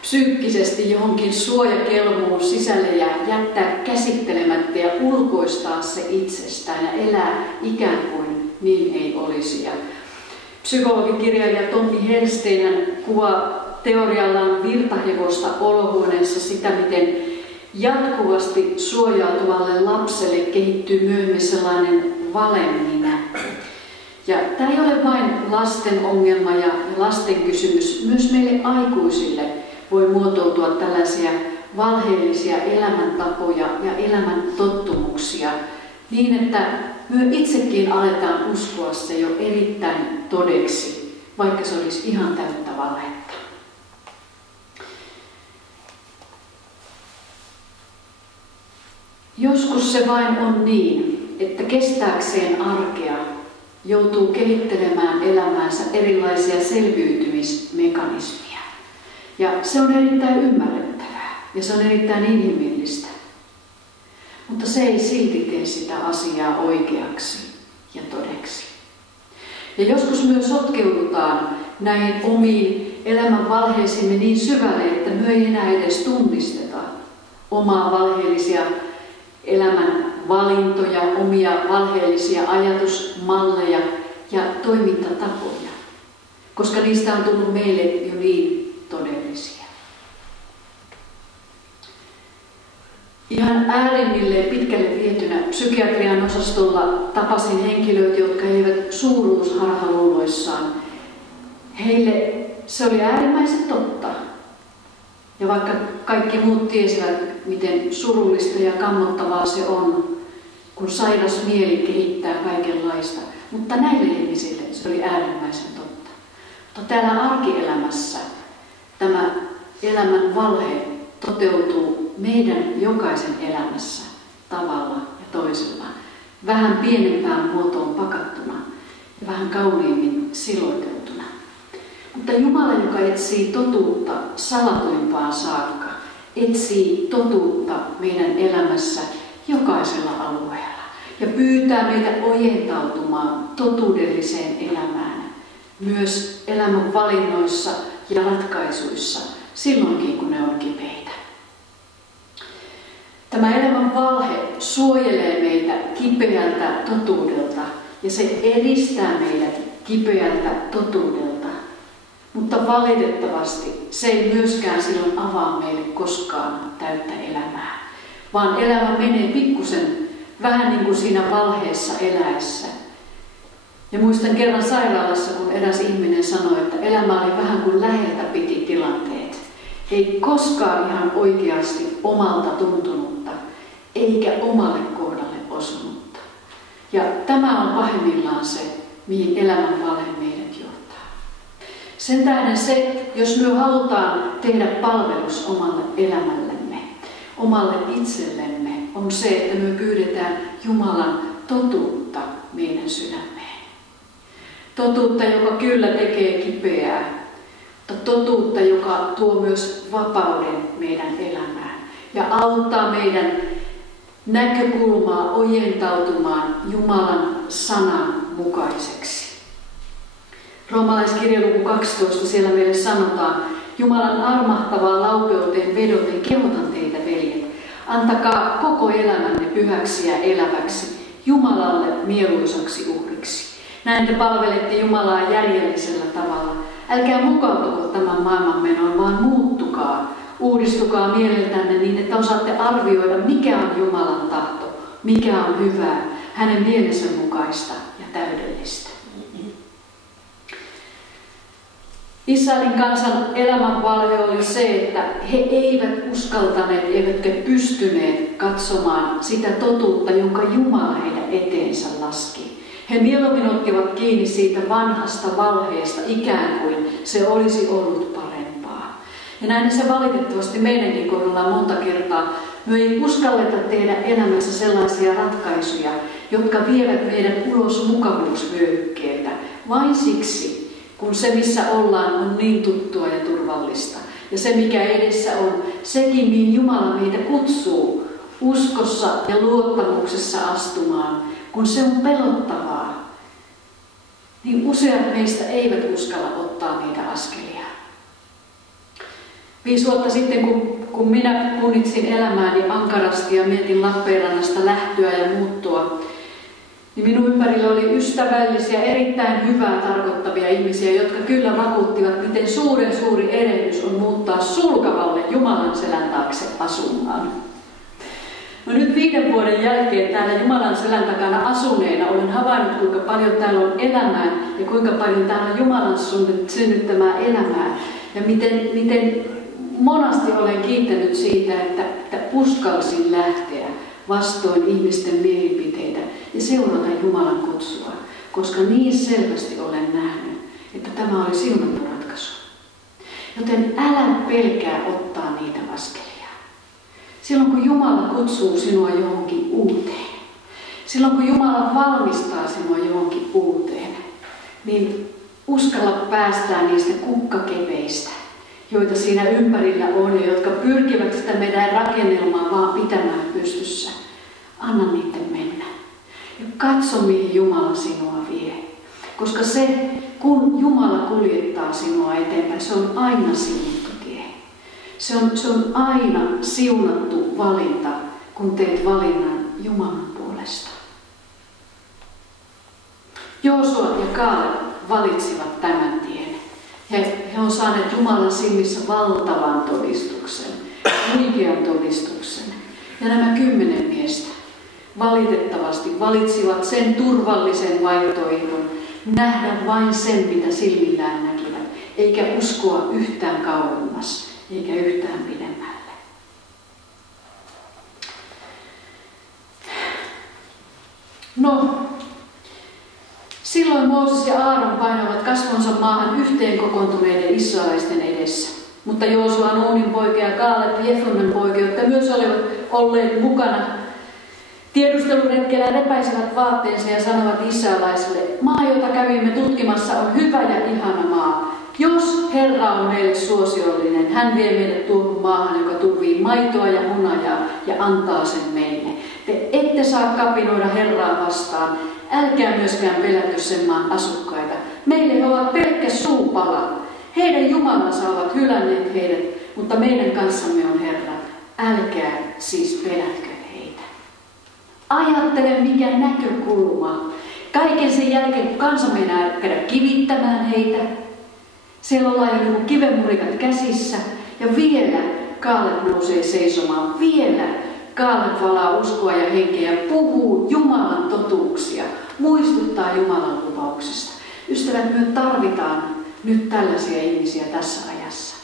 psyykkisesti johonkin suojakelmuun sisälle ja jättää käsittelemättä ja ulkoistaa se itsestään ja elää ikään kuin niin ei olisi. Ja psykologikirjailija Tommi Helsteinen kuvaa teoriallaan virtahevosta olohuoneessa sitä, miten jatkuvasti suojautuvalle lapselle kehittyy myöhemmin sellainen valeminä. Ja tämä ei ole vain lasten ongelma ja lasten kysymys. Myös meille aikuisille voi muotoutua tällaisia valheellisia elämäntapoja ja elämän tottumuksia niin, että me itsekin aletaan uskoa se jo erittäin todeksi, vaikka se olisi ihan täyttä valhetta. Joskus se vain on niin, että kestääkseen arkea joutuu kehittelemään elämäänsä erilaisia selviytymismekanismeja. Ja se on erittäin ymmärrettävää ja se on erittäin inhimillistä. Mutta se ei silti tee sitä asiaa oikeaksi ja todeksi. Ja joskus myös sotkeudutaan näihin omiin elämän valheisiimme niin syvälle, että me ei enää edes tunnisteta omaa valheellisia elämän valintoja, omia valheellisia ajatusmalleja ja toimintatapoja, koska niistä on tullut meille jo niin todellisia. Ihan äärimmilleen pitkälle vietynä psykiatrian osastolla tapasin henkilöitä, jotka eivät suuruusharhaluuloissaan. Heille se oli äärimmäisen totta. Ja vaikka kaikki muut tiesivät, miten surullista ja kammottavaa se on, kun sairas mieli kehittää kaikenlaista. Mutta näille ihmisille se oli äärimmäisen totta. Mutta täällä arkielämässä tämä elämän valhe toteutuu meidän jokaisen elämässä tavalla ja toisella. Vähän pienempään muotoon pakattuna ja vähän kauniimmin siloteltuna. Mutta Jumala, joka etsii totuutta salatuimpaan saakka, etsii totuutta meidän elämässä jokaisella alueella ja pyytää meitä ojentautumaan totuudelliseen elämään, myös elämän valinnoissa ja ratkaisuissa, silloinkin kun ne on kipeitä. Tämä elämän valhe suojelee meitä kipeältä totuudelta ja se edistää meidät kipeältä totuudelta. Mutta valitettavasti se ei myöskään silloin avaa meille koskaan täyttä elämää, vaan elämä menee pikkusen vähän niin kuin siinä valheessa eläessä. Ja muistan kerran sairaalassa, kun eräs ihminen sanoi, että elämä oli vähän kuin läheltä piti tilanteet. Ei koskaan ihan oikeasti omalta tuntunutta, eikä omalle kohdalle osunutta. Ja tämä on pahimmillaan se, mihin elämän valhe meidät johtaa. Sen tähden se, jos me halutaan tehdä palvelus omalle elämällemme, omalle itsellemme, on se, että me pyydetään Jumalan totuutta meidän sydämeen. Totuutta, joka kyllä tekee kipeää, mutta totuutta, joka tuo myös vapauden meidän elämään ja auttaa meidän näkökulmaa ojentautumaan Jumalan sanan mukaiseksi. Roomalaiskirja luku 12, siellä meille sanotaan, Jumalan armahtavaan laupeuteen vedoten kehotan teitä, veljet, antakaa koko elämänne pyhäksi ja eläväksi, Jumalalle mieluisaksi uhriksi. Näin te palvelette Jumalaa järjellisellä tavalla. Älkää mukautuko tämän maailman menoon, vaan muuttukaa, uudistukaa mieleltänne niin, että osaatte arvioida, mikä on Jumalan tahto, mikä on hyvää, hänen mielensä mukaista ja täydellistä. Israelin kansan elämänvalhe oli se, että he eivät uskaltaneet eivätkä pystyneet katsomaan sitä totuutta, jonka Jumala heidän eteensä laski. He mieluummin ottivat kiinni siitä vanhasta valheesta ikään kuin se olisi ollut parempaa. Ja näin se valitettavasti meidänkin kohdallaan monta kertaa. Me ei uskalleta tehdä elämässä sellaisia ratkaisuja, jotka vievät meidät ulos mukavuusvyöhykkeeltä vain siksi, kun se missä ollaan on niin tuttua ja turvallista. Ja se mikä edessä on, sekin niin Jumala meitä kutsuu uskossa ja luottamuksessa astumaan, kun se on pelottavaa. Niin useat meistä eivät uskalla ottaa niitä askelia. 5 vuotta sitten, kun minä punnitsin elämääni ankarasti ja mietin Lappeenrannasta lähtöä ja muuttoa, niin minun ympärillä oli ystävällisiä, erittäin hyvää tarkoittavia ihmisiä, jotka kyllä vakuuttivat, miten suuri erehdys on muuttaa Sulkavalle Jumalan selän taakse asumaan. No nyt 5 vuoden jälkeen täällä Jumalan selän takana asuneena olen havainnut, kuinka paljon täällä on elämää ja kuinka paljon täällä on Jumalan synnyttämää elämää. Ja miten monasti olen kiittänyt siitä, että uskalsin lähteä vastoin ihmisten mielipiteitä ja seurata Jumalan kutsua, koska niin selvästi olen nähnyt, että tämä oli siunattu ratkaisu. Joten älä pelkää ottaa niitä askelia. Silloin kun Jumala kutsuu sinua johonkin uuteen, silloin kun Jumala valmistaa sinua johonkin uuteen, niin uskalla päästää niistä kukkakepeistä, joita siinä ympärillä on ja jotka pyrkivät sitä meidän rakennelmaa vaan pitämään pystyssä. Anna niiden mennä. Ja katso, mihin Jumala sinua vie. Koska se, kun Jumala kuljettaa sinua eteenpäin, se on aina siunattu tie. Se on aina siunattu valinta, kun teet valinnan Jumalan puolesta. Joosua ja Kaaleb valitsivat tämän tien. He on saaneet Jumalan silmissä valtavan todistuksen, huikean todistuksen. Ja nämä 10 miestä valitettavasti valitsivat sen turvallisen vaihtoehdon, nähdä vain sen, mitä silmillään näkivät, eikä uskoa yhtään kauemmas, eikä yhtään pidemmälle. No, silloin Mooses ja Aaron painoivat kasvonsa maahan yhteen kokoontuneiden israelaisten edessä. Mutta Joosua, Nuunin poika ja Kaaleb, Jefunnen poika, jotka myös olivat olleet mukana tiedusteluretkellä, repäisivät vaatteensa ja sanovat israelaisille: maa, jota kävimme tutkimassa, on hyvä ja ihana maa. Jos Herra on meille suosiollinen, hän vie meidät tuohon maahan, joka turvii maitoa ja hunajaa ja antaa sen meille. Te ette saa kapinoida Herraa vastaan. Älkää myöskään pelätkö sen maan asukkaita. Meille he ovat pelkkä suupala. Heidän Jumalansa ovat hylänneet heidät, mutta meidän kanssamme on Herra. Älkää siis pelätkö heitä. Ajattele, mikä näkökulma. Kaiken sen jälkeen, kun kansa meinaa käydä kivittämään heitä, siellä ollaan jo kivenmurikat käsissä, ja vielä Kaaleb nousee seisomaan. Vielä Kaaleb valaa uskoa ja henkeä ja puhuu Jumalan totuuksia, muistuttaa Jumalan lupauksista. Ystävät, me tarvitaan nyt tällaisia ihmisiä tässä ajassa.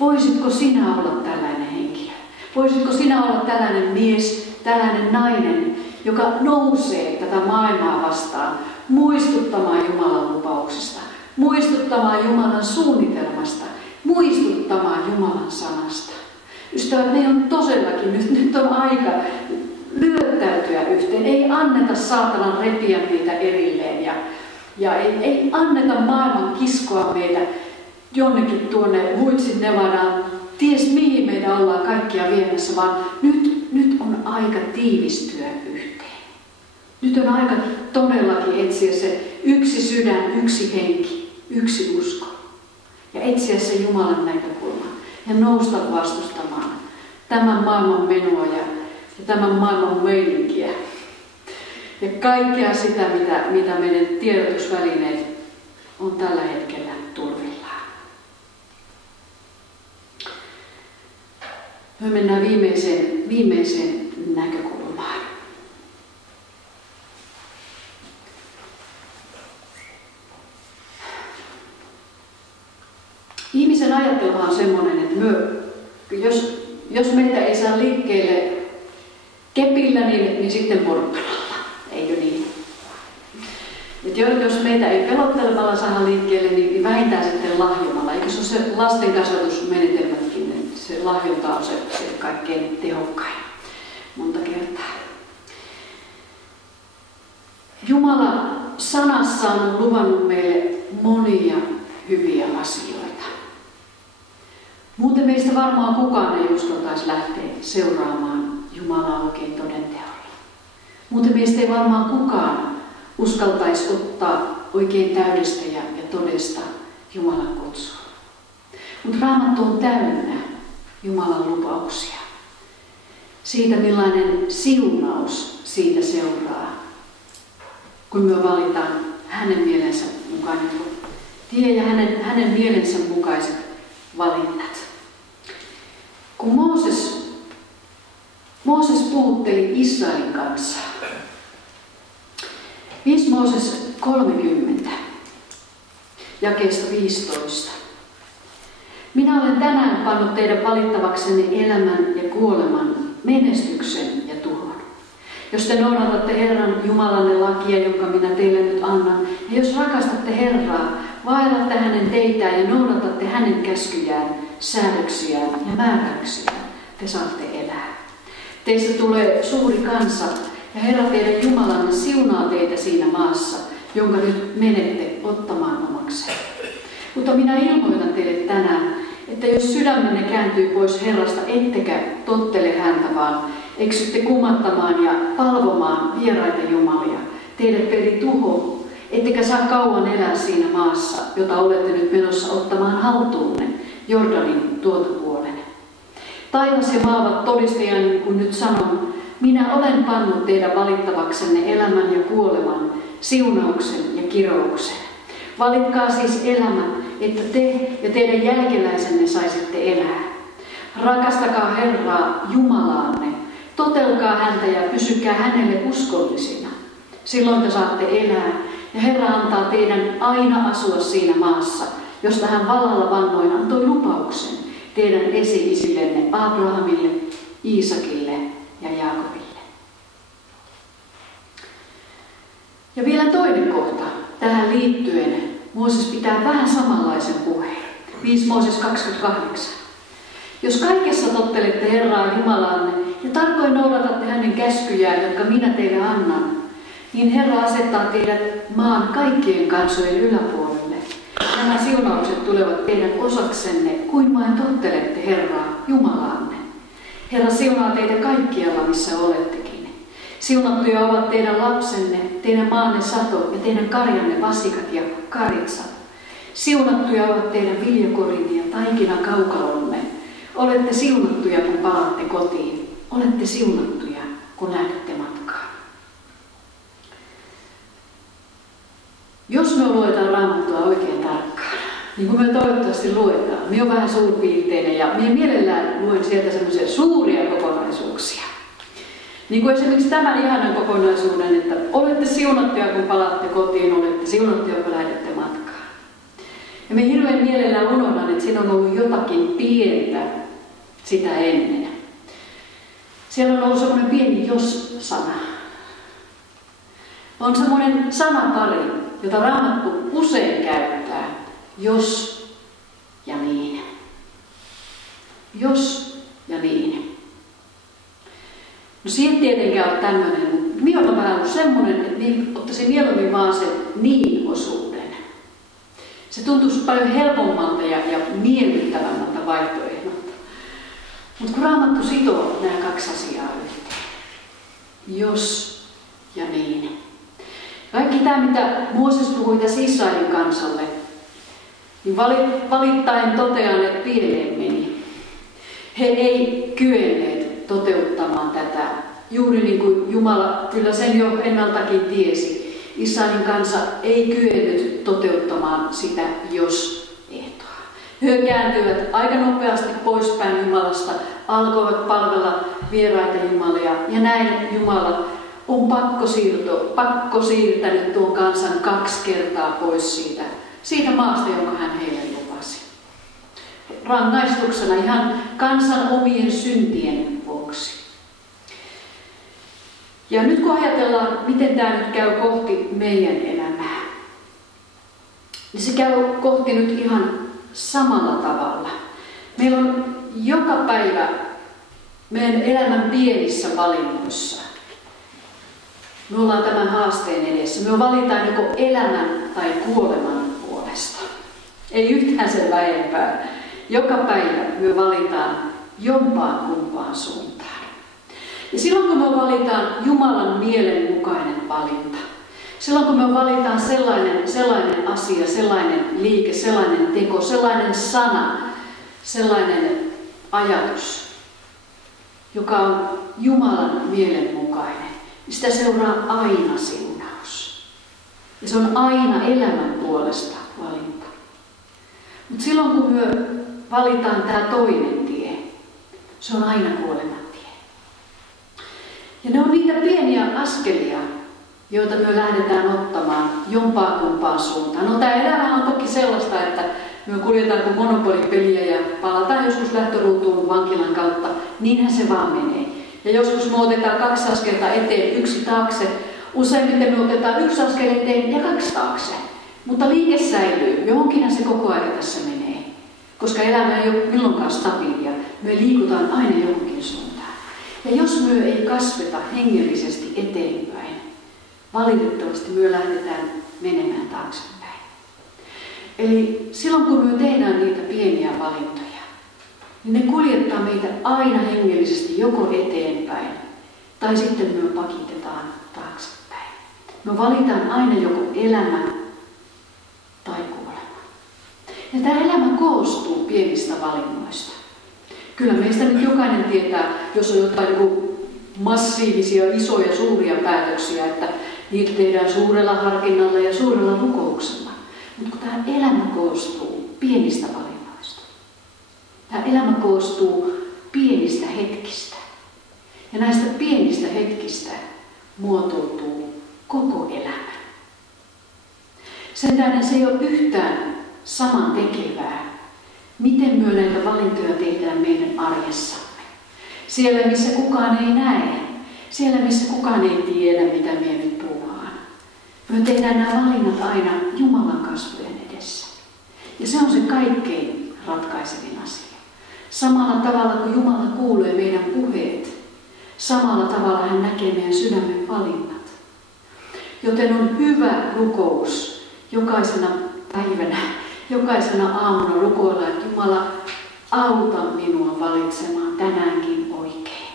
Voisitko sinä olla tällainen henkilö? Voisitko sinä olla tällainen mies, tällainen nainen, joka nousee tätä maailmaa vastaan, muistuttamaan Jumalan lupauksista, muistuttamaan Jumalan suunnitelmasta, muistuttamaan Jumalan sanasta? Ystävät, meidän on todellakin, nyt on aika lyöttäytyä yhteen. Ei anneta saatanan repiä meitä erilleen ja ei anneta maailman kiskoa meitä jonnekin tuonne Huitsin Nevadaan. Ties mihin meidän ollaan kaikkia viemässä, vaan nyt on aika tiivistyä yhteen. Nyt on aika todellakin etsiä se yksi sydän, yksi henki, yksi usko. Ja etsiä se Jumalan näkökulma. Ja nousta vastustamaan tämän maailman menoa ja tämän maailman meininkiä. Ja kaikkea sitä, mitä meidän tiedotusvälineet on tällä hetkellä turvillaan. Me mennään viimeiseen näkökulmaan. Ihmisen ajattelua on semmoinen, että jos meitä ei saa liikkeelle kepillä, niin sitten porkkanalla. Eikö niin? Et jos meitä ei pelottelemalla saada liikkeelle, niin vähintään sitten lahjomalla. Eikö se ole se lasten kasvatusmenetelmätkin, että se lahjonta on se kaikkein tehokkain monta kertaa. Jumala sanassaan on luvannut meille monia hyviä asioita. Muuten meistä varmaan kukaan ei uskaltaisi lähteä seuraamaan Jumalaa oikein todenteolla. Muuten meistä ei varmaan kukaan uskaltaisi ottaa oikein täydestä ja todesta Jumalan kutsua. Mutta Raamattu on täynnä Jumalan lupauksia. Siitä millainen siunaus siitä seuraa, kun me valitaan hänen mielensä mukainen tie ja hänen mielensä mukaiset valinnat. Kun Mooses puhutteli Israelin kanssa, 5 Mooses 30, jakeesta 15. Minä olen tänään pannut teidän valittavaksenne elämän ja kuoleman, menestyksen ja tuhon. Jos te noudatatte Herran Jumalanne lakia, jonka minä teille nyt annan, ja jos rakastatte Herraa, vaellatte hänen teitään ja noudatatte hänen käskyjään, säädöksiään ja määräyksiään, te saatte elää. Teistä tulee suuri kansa, ja Herra teidän Jumalanne siunaa teitä siinä maassa, jonka nyt menette ottamaan omakseen. Mutta minä ilmoitan teille tänään, että jos sydämenne kääntyy pois Herrasta, ettekä tottele häntä, vaan eksytte kumattamaan ja palvomaan vieraita jumalia, teidät peri tuho, ettekä saa kauan elää siinä maassa, jota olette nyt menossa ottamaan haltuunne, Jordanin tuolta puolen. Taivas ja maa ovat todistajani, kun nyt sanon, minä olen pannut teidän valittavaksenne elämän ja kuoleman, siunauksen ja kirouksen. Valitkaa siis elämä, että te ja teidän jälkeläisenne saisitte elää. Rakastakaa Herraa Jumalaanne, totelkaa häntä ja pysykää hänelle uskollisina. Silloin te saatte elää ja Herra antaa teidän aina asua siinä maassa, josta hän valalla vannoin antoi lupauksen teidän esi-isillenne Abrahamille, Iisakille ja Jaakobille. Ja vielä toinen kohta tähän liittyen. Mooses pitää vähän samanlaisen puheen. 5 Mooses 28. Jos kaikessa tottelette Herraa Jumalanne ja tarkoin noudatatte hänen käskyjään, jotka minä teille annan, niin Herra asettaa teidät maan kaikkien kansojen yläpuolelle. Nämä siunaukset tulevat teidän osaksenne, kuin vain tottelette Herraa Jumalanne. Herra siunaa teitä kaikkialla, missä olettekin. Siunattuja ovat teidän lapsenne, teidän maanne sato ja teidän karjanne vasikat ja karitsat. Siunattuja ovat teidän viljakorinne ja taikinakaukalonne. Olette siunattuja, kun palaatte kotiin. Olette siunattuja, kun lähdette matkaan. Jos me luetaan Raamattua oikein tarkkaan, niin kuin me toivottavasti luetaan, minä olen vähän suurpiirteinen ja minä mielellään luen sieltä semmoisia suuria kokonaisuuksia. Niin kuin esimerkiksi tämän ihanan kokonaisuuden, että olette siunattuja, kun palaatte kotiin, olette siunattuja, kun lähdette matkaan. Ja me hirveän mielellään unohdan, että siinä on ollut jotakin pientä sitä ennen. Siellä on ollut semmoinen pieni jos-sana. On semmoinen sanapari, jota Raamattu usein käyttää. Jos ja niin. Jos ja niin. No siihen tietenkään on tämmöinen, mutta minä olen vähän ollut semmoinen, että niin ottaisin mieluummin vaan sen niin-osuuden. Se tuntuisi paljon helpommalta ja miellyttävämmältä vaihtoehdolta. Mutta kun Raamattu sitoo nämä kaksi asiaa yhteen. Jos ja niin. Kaikki tämä, mitä Mooses puhui tässä Israelin kansalle, niin valittain totean, että pieleen meni. He ei kyenneet toteuttamaan tätä. Juuri niin kuin Jumala kyllä sen jo ennaltakin tiesi. Israelin kansa ei kyennyt toteuttamaan sitä jos-ehtoa. He kääntyivät aika nopeasti poispäin Jumalasta, alkoivat palvella vieraita jumalia ja näin Jumala on pakkosiirtänyt tuon kansan 2 kertaa pois siitä maasta, jonka hän heille lupasi. Rangaistuksena ihan kansan omien syntien vuoksi. Ja nyt kun ajatellaan, miten tämä nyt käy kohti meidän elämää, niin se käy kohti nyt ihan samalla tavalla. Meillä on joka päivä meidän elämän pienissä valinnoissa. Me ollaan tämän haasteen edessä. Me valitaan joko elämän tai kuoleman puolesta. Ei yhtään sen vähempää. Joka päivä me valitaan jompaan kumpaan suuntaan. Ja silloin kun me valitaan Jumalan mielen mukainen valinta, silloin kun me valitaan sellainen asia, sellainen liike, sellainen teko, sellainen sana, sellainen ajatus, joka on Jumalan mielen mukainen, niin sitä seuraa aina siunaus. Ja se on aina elämän puolesta valinta. Mutta silloin kun me valitaan tämä toinen tie, se on aina kuoleman tie. Ja ne on niitä pieniä askelia, joita me lähdetään ottamaan jompaan kumpaan suuntaan. No tämä elämä on toki sellaista, että me kuljetaan kuin monopolipeliä ja palataan joskus lähtöruutuun vankilan kautta. Niinhän se vaan menee. Ja joskus me otetaan 2 askelta eteen, 1 taakse. Useimmiten me otetaan 1 askel eteen ja 2 taakse. Mutta liike säilyy. Johonkinhan se koko ajan tässä menee. Koska elämä ei ole milloinkaan stabiilia. Me liikutaan aina johonkin suuntaan. Ja jos me ei kasveta hengellisesti eteenpäin, valitettavasti me lähdetään menemään taaksepäin. Eli silloin kun me tehdään niitä pieniä valintoja, niin ne kuljettaa meitä aina hengellisesti joko eteenpäin, tai sitten me pakitetaan taaksepäin. Me valitaan aina joko elämä tai kuolema. Ja tämä elämä koostuu pienistä valinnoista. Kyllä meistä nyt jokainen tietää, jos on jotain massiivisia, isoja, suuria päätöksiä, että niitä tehdään suurella harkinnalla ja suurella rukouksella. Mutta kun tämä elämä koostuu pienistä valinnoista. Tämä elämä koostuu pienistä hetkistä. Ja näistä pienistä hetkistä muotoutuu koko elämä. Sen tähden se ei ole yhtään saman tekevää, miten me näitä valintoja tehdään meidän arjessamme. Siellä, missä kukaan ei näe. Siellä, missä kukaan ei tiedä, mitä me nyt puhutaan. Me tehdään nämä valinnat aina Jumalan kasvojen edessä. Ja se on se kaikkein ratkaisevin asia. Samalla tavalla kuin Jumala kuulee meidän puheet, samalla tavalla hän näkee meidän sydämen valinnat. Joten on hyvä rukous jokaisena päivänä, jokaisena aamuna rukoilla, että Jumala, auta minua valitsemaan tänäänkin oikein.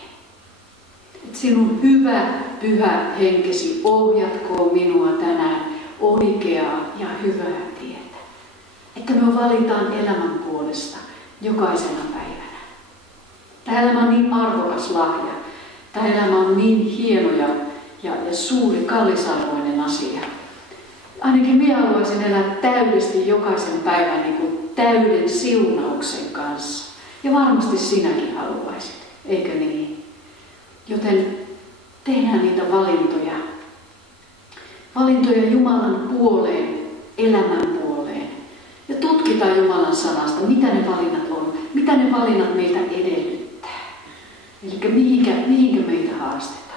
Että sinun hyvä, pyhä henkesi ohjatkoon minua tänään oikeaa ja hyvää tietä. Että me valitaan elämän puolesta jokaisena päivänä. Tämä elämä on niin arvokas lahja. Tämä elämä on niin hieno ja suuri, kallisarvoinen asia. Ainakin minä haluaisin elää täydesti jokaisen päivän niin kuin täyden siunauksen kanssa. Ja varmasti sinäkin haluaisit, eikö niin? Joten tehdään niitä valintoja. Valintoja Jumalan puoleen, elämän puoleen. Ja tutkitaan Jumalan sanasta, mitä ne valinnat on, mitä ne valinnat meitä edellyttää. Eli mihinkä meitä haastetaan.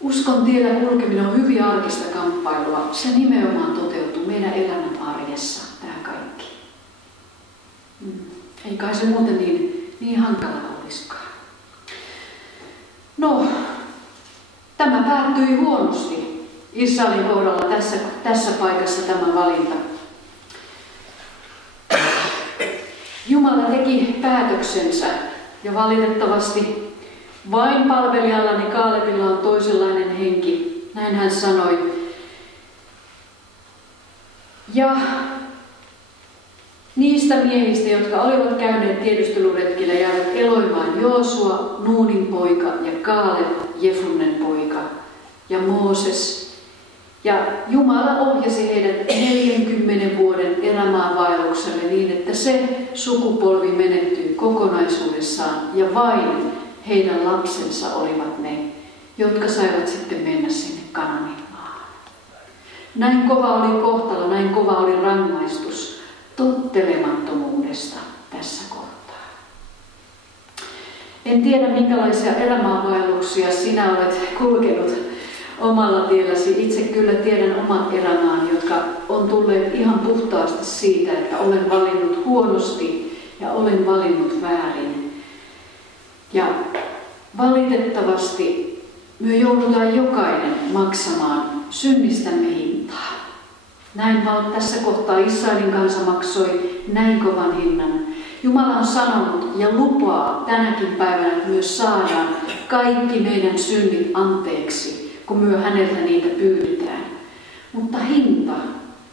Uskon tiellä kulkeminen on hyvin arkista kamppailua. Se nimenomaan toteutuu meidän elämän arjessa, tämä kaikki. Ei kai se muuten niin hankala olisikaan. No, tämä päättyi huonosti Israelin kohdalla tässä paikassa tämä valinta. Jumala teki päätöksensä ja valitettavasti vain palvelijallani Kaalebilla on toisenlainen henki. Näin hän sanoi. Ja niistä miehistä, jotka olivat käyneet tiedusteluretkillä, jäivät eloimaan Joosua, Nuunin poika, ja Kaaleb, Jefunnen poika, ja Mooses. Ja Jumala ohjasi heidät 40 vuoden erämaanvaellukselle niin, että se sukupolvi menettyi kokonaisuudessaan, ja vain heidän lapsensa olivat ne, jotka saivat sitten mennä sinne Kanaanin maahan. Näin kova oli kohtalo, näin kova oli rangaistus tottelemattomuudesta tässä kohtaa. En tiedä, minkälaisia erämaanvaelluksia sinä olet kulkenut omalla tielläsi. Itse kyllä tiedän omat erämaani, jotka on tulleet ihan puhtaasti siitä, että olen valinnut huonosti ja olen valinnut väärin. Ja valitettavasti me joudutaan jokainen maksamaan synnistämme hintaa. Näin tässä kohtaa Israelin kansa maksoi näin kovan hinnan. Jumala on sanonut ja lupaa tänäkin päivänä, että myös saadaan kaikki meidän synnit anteeksi, kun me häneltä niitä pyydetään. Mutta hinta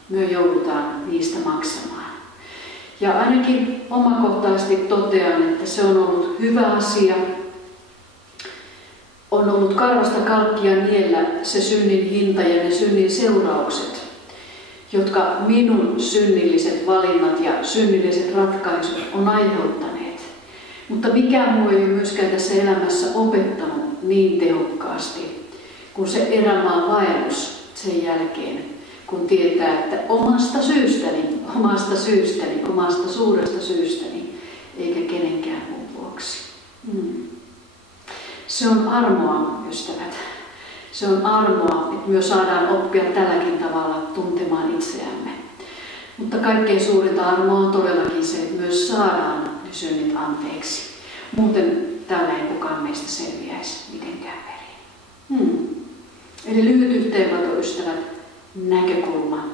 me joudutaan niistä maksamaan. Ja ainakin omakohtaisesti totean, että se on ollut hyvä asia. On ollut karvasta kalkkia niellä se synnin hinta ja ne synnin seuraukset, jotka minun synnilliset valinnat ja synnilliset ratkaisut on aiheuttaneet. Mutta mikään muu ei ole myöskään tässä elämässä opettanut niin tehokkaasti kuin se erämaan vaellus sen jälkeen, kun tietää, että omasta suuresta syystäni, eikä kenenkään muun vuoksi. Se on armoa, ystävät. Se on armoa, että me saadaan oppia tälläkin tavalla tuntemaan itseämme. Mutta kaikkein suurinta armoa on todellakin se, että myös saadaan ne synnit anteeksi. Muuten täällä ei kukaan meistä selviäisi mitenkään perin. Eli lyhyt yhteenveto, ystävät. Näkökulma.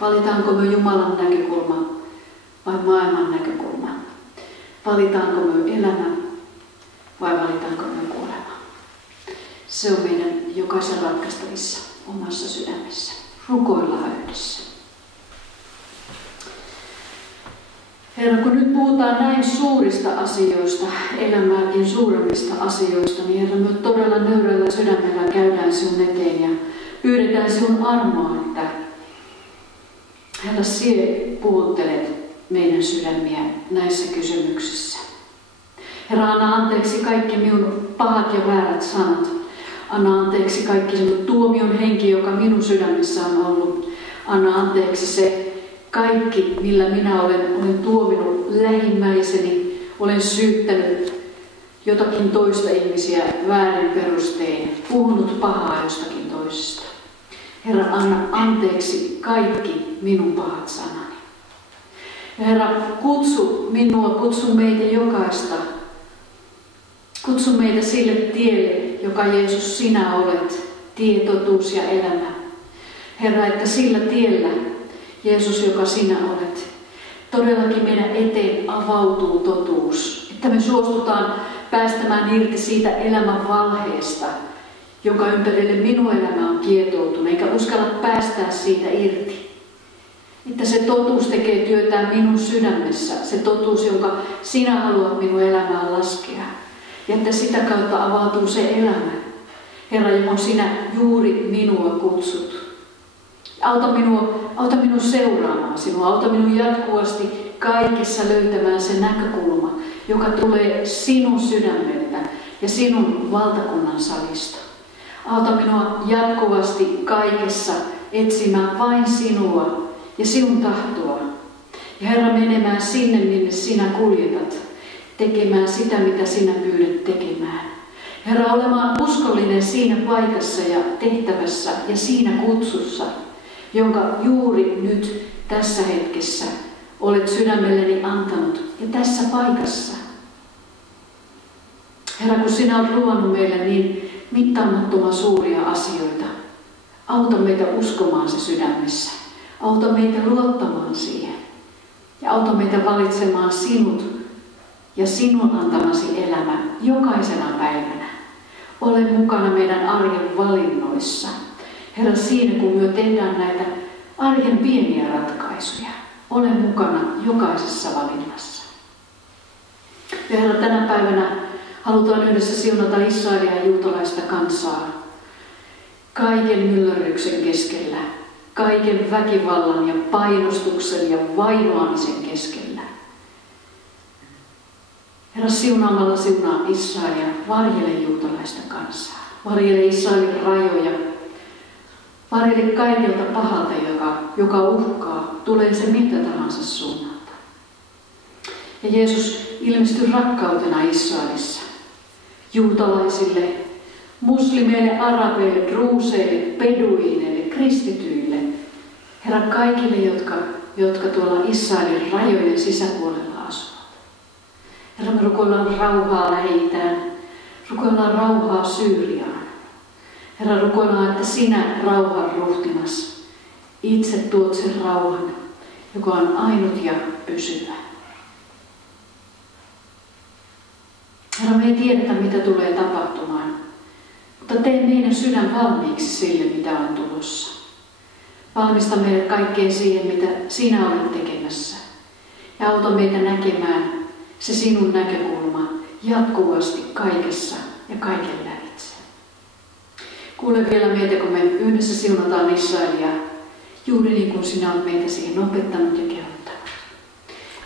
Valitaanko me Jumalan näkökulma vai maailman näkökulma? Valitaanko me elämä vai valitaanko me kuolema? Se on meidän jokaisen ratkaistavissa omassa sydämessä. Rukoillaan yhdessä. Herra, kun nyt puhutaan näin suurista asioista, elämääkin suuremmista asioista, niin Herra, me todella nöyrällä sydämellä käydään sinun eteen ja pyydetään sinun armoa, että Herra, sinä puhuttelet meidän sydämiä näissä kysymyksissä. Herra, anna anteeksi kaikki minun pahat ja väärät sanat. Anna anteeksi kaikki sinun tuomion henki, joka minun sydämessä on ollut. Anna anteeksi se kaikki, millä minä olen tuominut lähimmäiseni. Olen syyttänyt jotakin toista ihmisiä väärin perustein. Puhunut pahaa jostakin toisesta. Herra, anna anteeksi kaikki minun pahat sanani. Ja Herra, kutsu minua, kutsu meitä jokaista. Kutsu meitä sille tielle, joka Jeesus sinä olet, tie, totuus ja elämä. Herra, että sillä tiellä, Jeesus, joka sinä olet, todellakin meidän eteen avautuu totuus. Että me suostutaan päästämään irti siitä elämän valheesta, jonka ympärille minun elämä on kietoutunut, eikä uskalla päästää siitä irti. Että se totuus tekee työtään minun sydämessä, se totuus, jonka sinä haluat minun elämään laskea. Ja että sitä kautta avautuu se elämä, Herra, johon sinä juuri minua kutsut. Auta minua seuraamaan sinua, auta minua jatkuvasti kaikessa löytämään se näkökulma, joka tulee sinun sydämeltä ja sinun valtakunnan salista. Auta minua jatkuvasti kaikessa etsimään vain sinua ja sinun tahtoa. Ja Herra, menemään sinne, minne sinä kuljetat, tekemään sitä, mitä sinä pyydät tekemään. Herra, olemaan uskollinen siinä paikassa ja tehtävässä ja siinä kutsussa, jonka juuri nyt tässä hetkessä olet sydämelleni antanut ja tässä paikassa. Herra, kun sinä olet luvannut meille niin mittaamattoman suuria asioita, auta meitä uskomaan se sydämessä. Auta meitä luottamaan siihen ja auta meitä valitsemaan sinut ja sinun antamasi elämä jokaisena päivänä. Ole mukana meidän arjen valinnoissa. Herra, siinä kun me tehdään näitä arjen pieniä ratkaisuja, ole mukana jokaisessa valinnassa. Ja Herra, tänä päivänä halutaan yhdessä siunata Israelia ja juutalaista kansaa kaiken myllerryksen keskellä, kaiken väkivallan ja painostuksen ja vainoamisen keskellä. Herra, siunaamalla siunaa Israelia, varjele juutalaista kansaa, varjele Israelin rajoja, varjele kaikelta pahalta, joka uhkaa, tulee se mitä tahansa suunnalta. Ja Jeesus ilmestyi rakkautena Israelissa, juutalaisille, muslimeille, arabeille, druuseille, beduineille, kristityille. Herra, kaikille, jotka tuolla Israelin rajojen sisäpuolella asuvat. Herra, me rukoillaan rauhaa Lähi-itään, rukoillaan rauhaa Syyriaan. Herra, rukoillaan, että sinä rauhan ruhtinas itse tuot sen rauhan, joka on ainut ja pysyvä. Herra, me ei tiedetä, mitä tulee tapahtumaan, mutta tee meidän sydän valmiiksi sille, mitä on tulossa. Valmista meidät kaikkeen siihen, mitä sinä olet tekemässä. Ja auta meitä näkemään se sinun näkökulma jatkuvasti kaikessa ja kaiken lävitse. Kuule vielä meitä, kun me yhdessä siunataan Israelia, juuri niin kuin sinä olet meitä siihen opettanut ja kehottanut.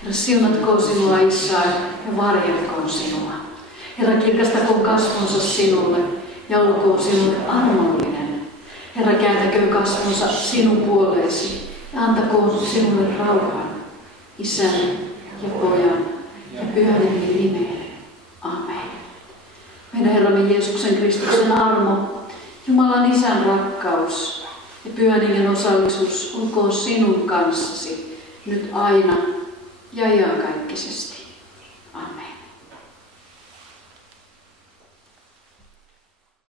Herra, siunatkoon sinua Israel ja varjelkoon sinua. Herra, kirkastakoon kasvonsa sinulle ja olkoon sinulle armollinen. Herra, kääntäköön kasvonsa sinun puoleesi ja antakoon sinulle rauhan, Isän ja Pojan ja Pyhän Hengen nimeen. Amen. Meidän Herramme Jeesuksen Kristuksen armo, Jumalan Isän rakkaus ja Pyhän Hengen osallisuus olkoon sinun kanssasi nyt aina ja iankaikkisesti.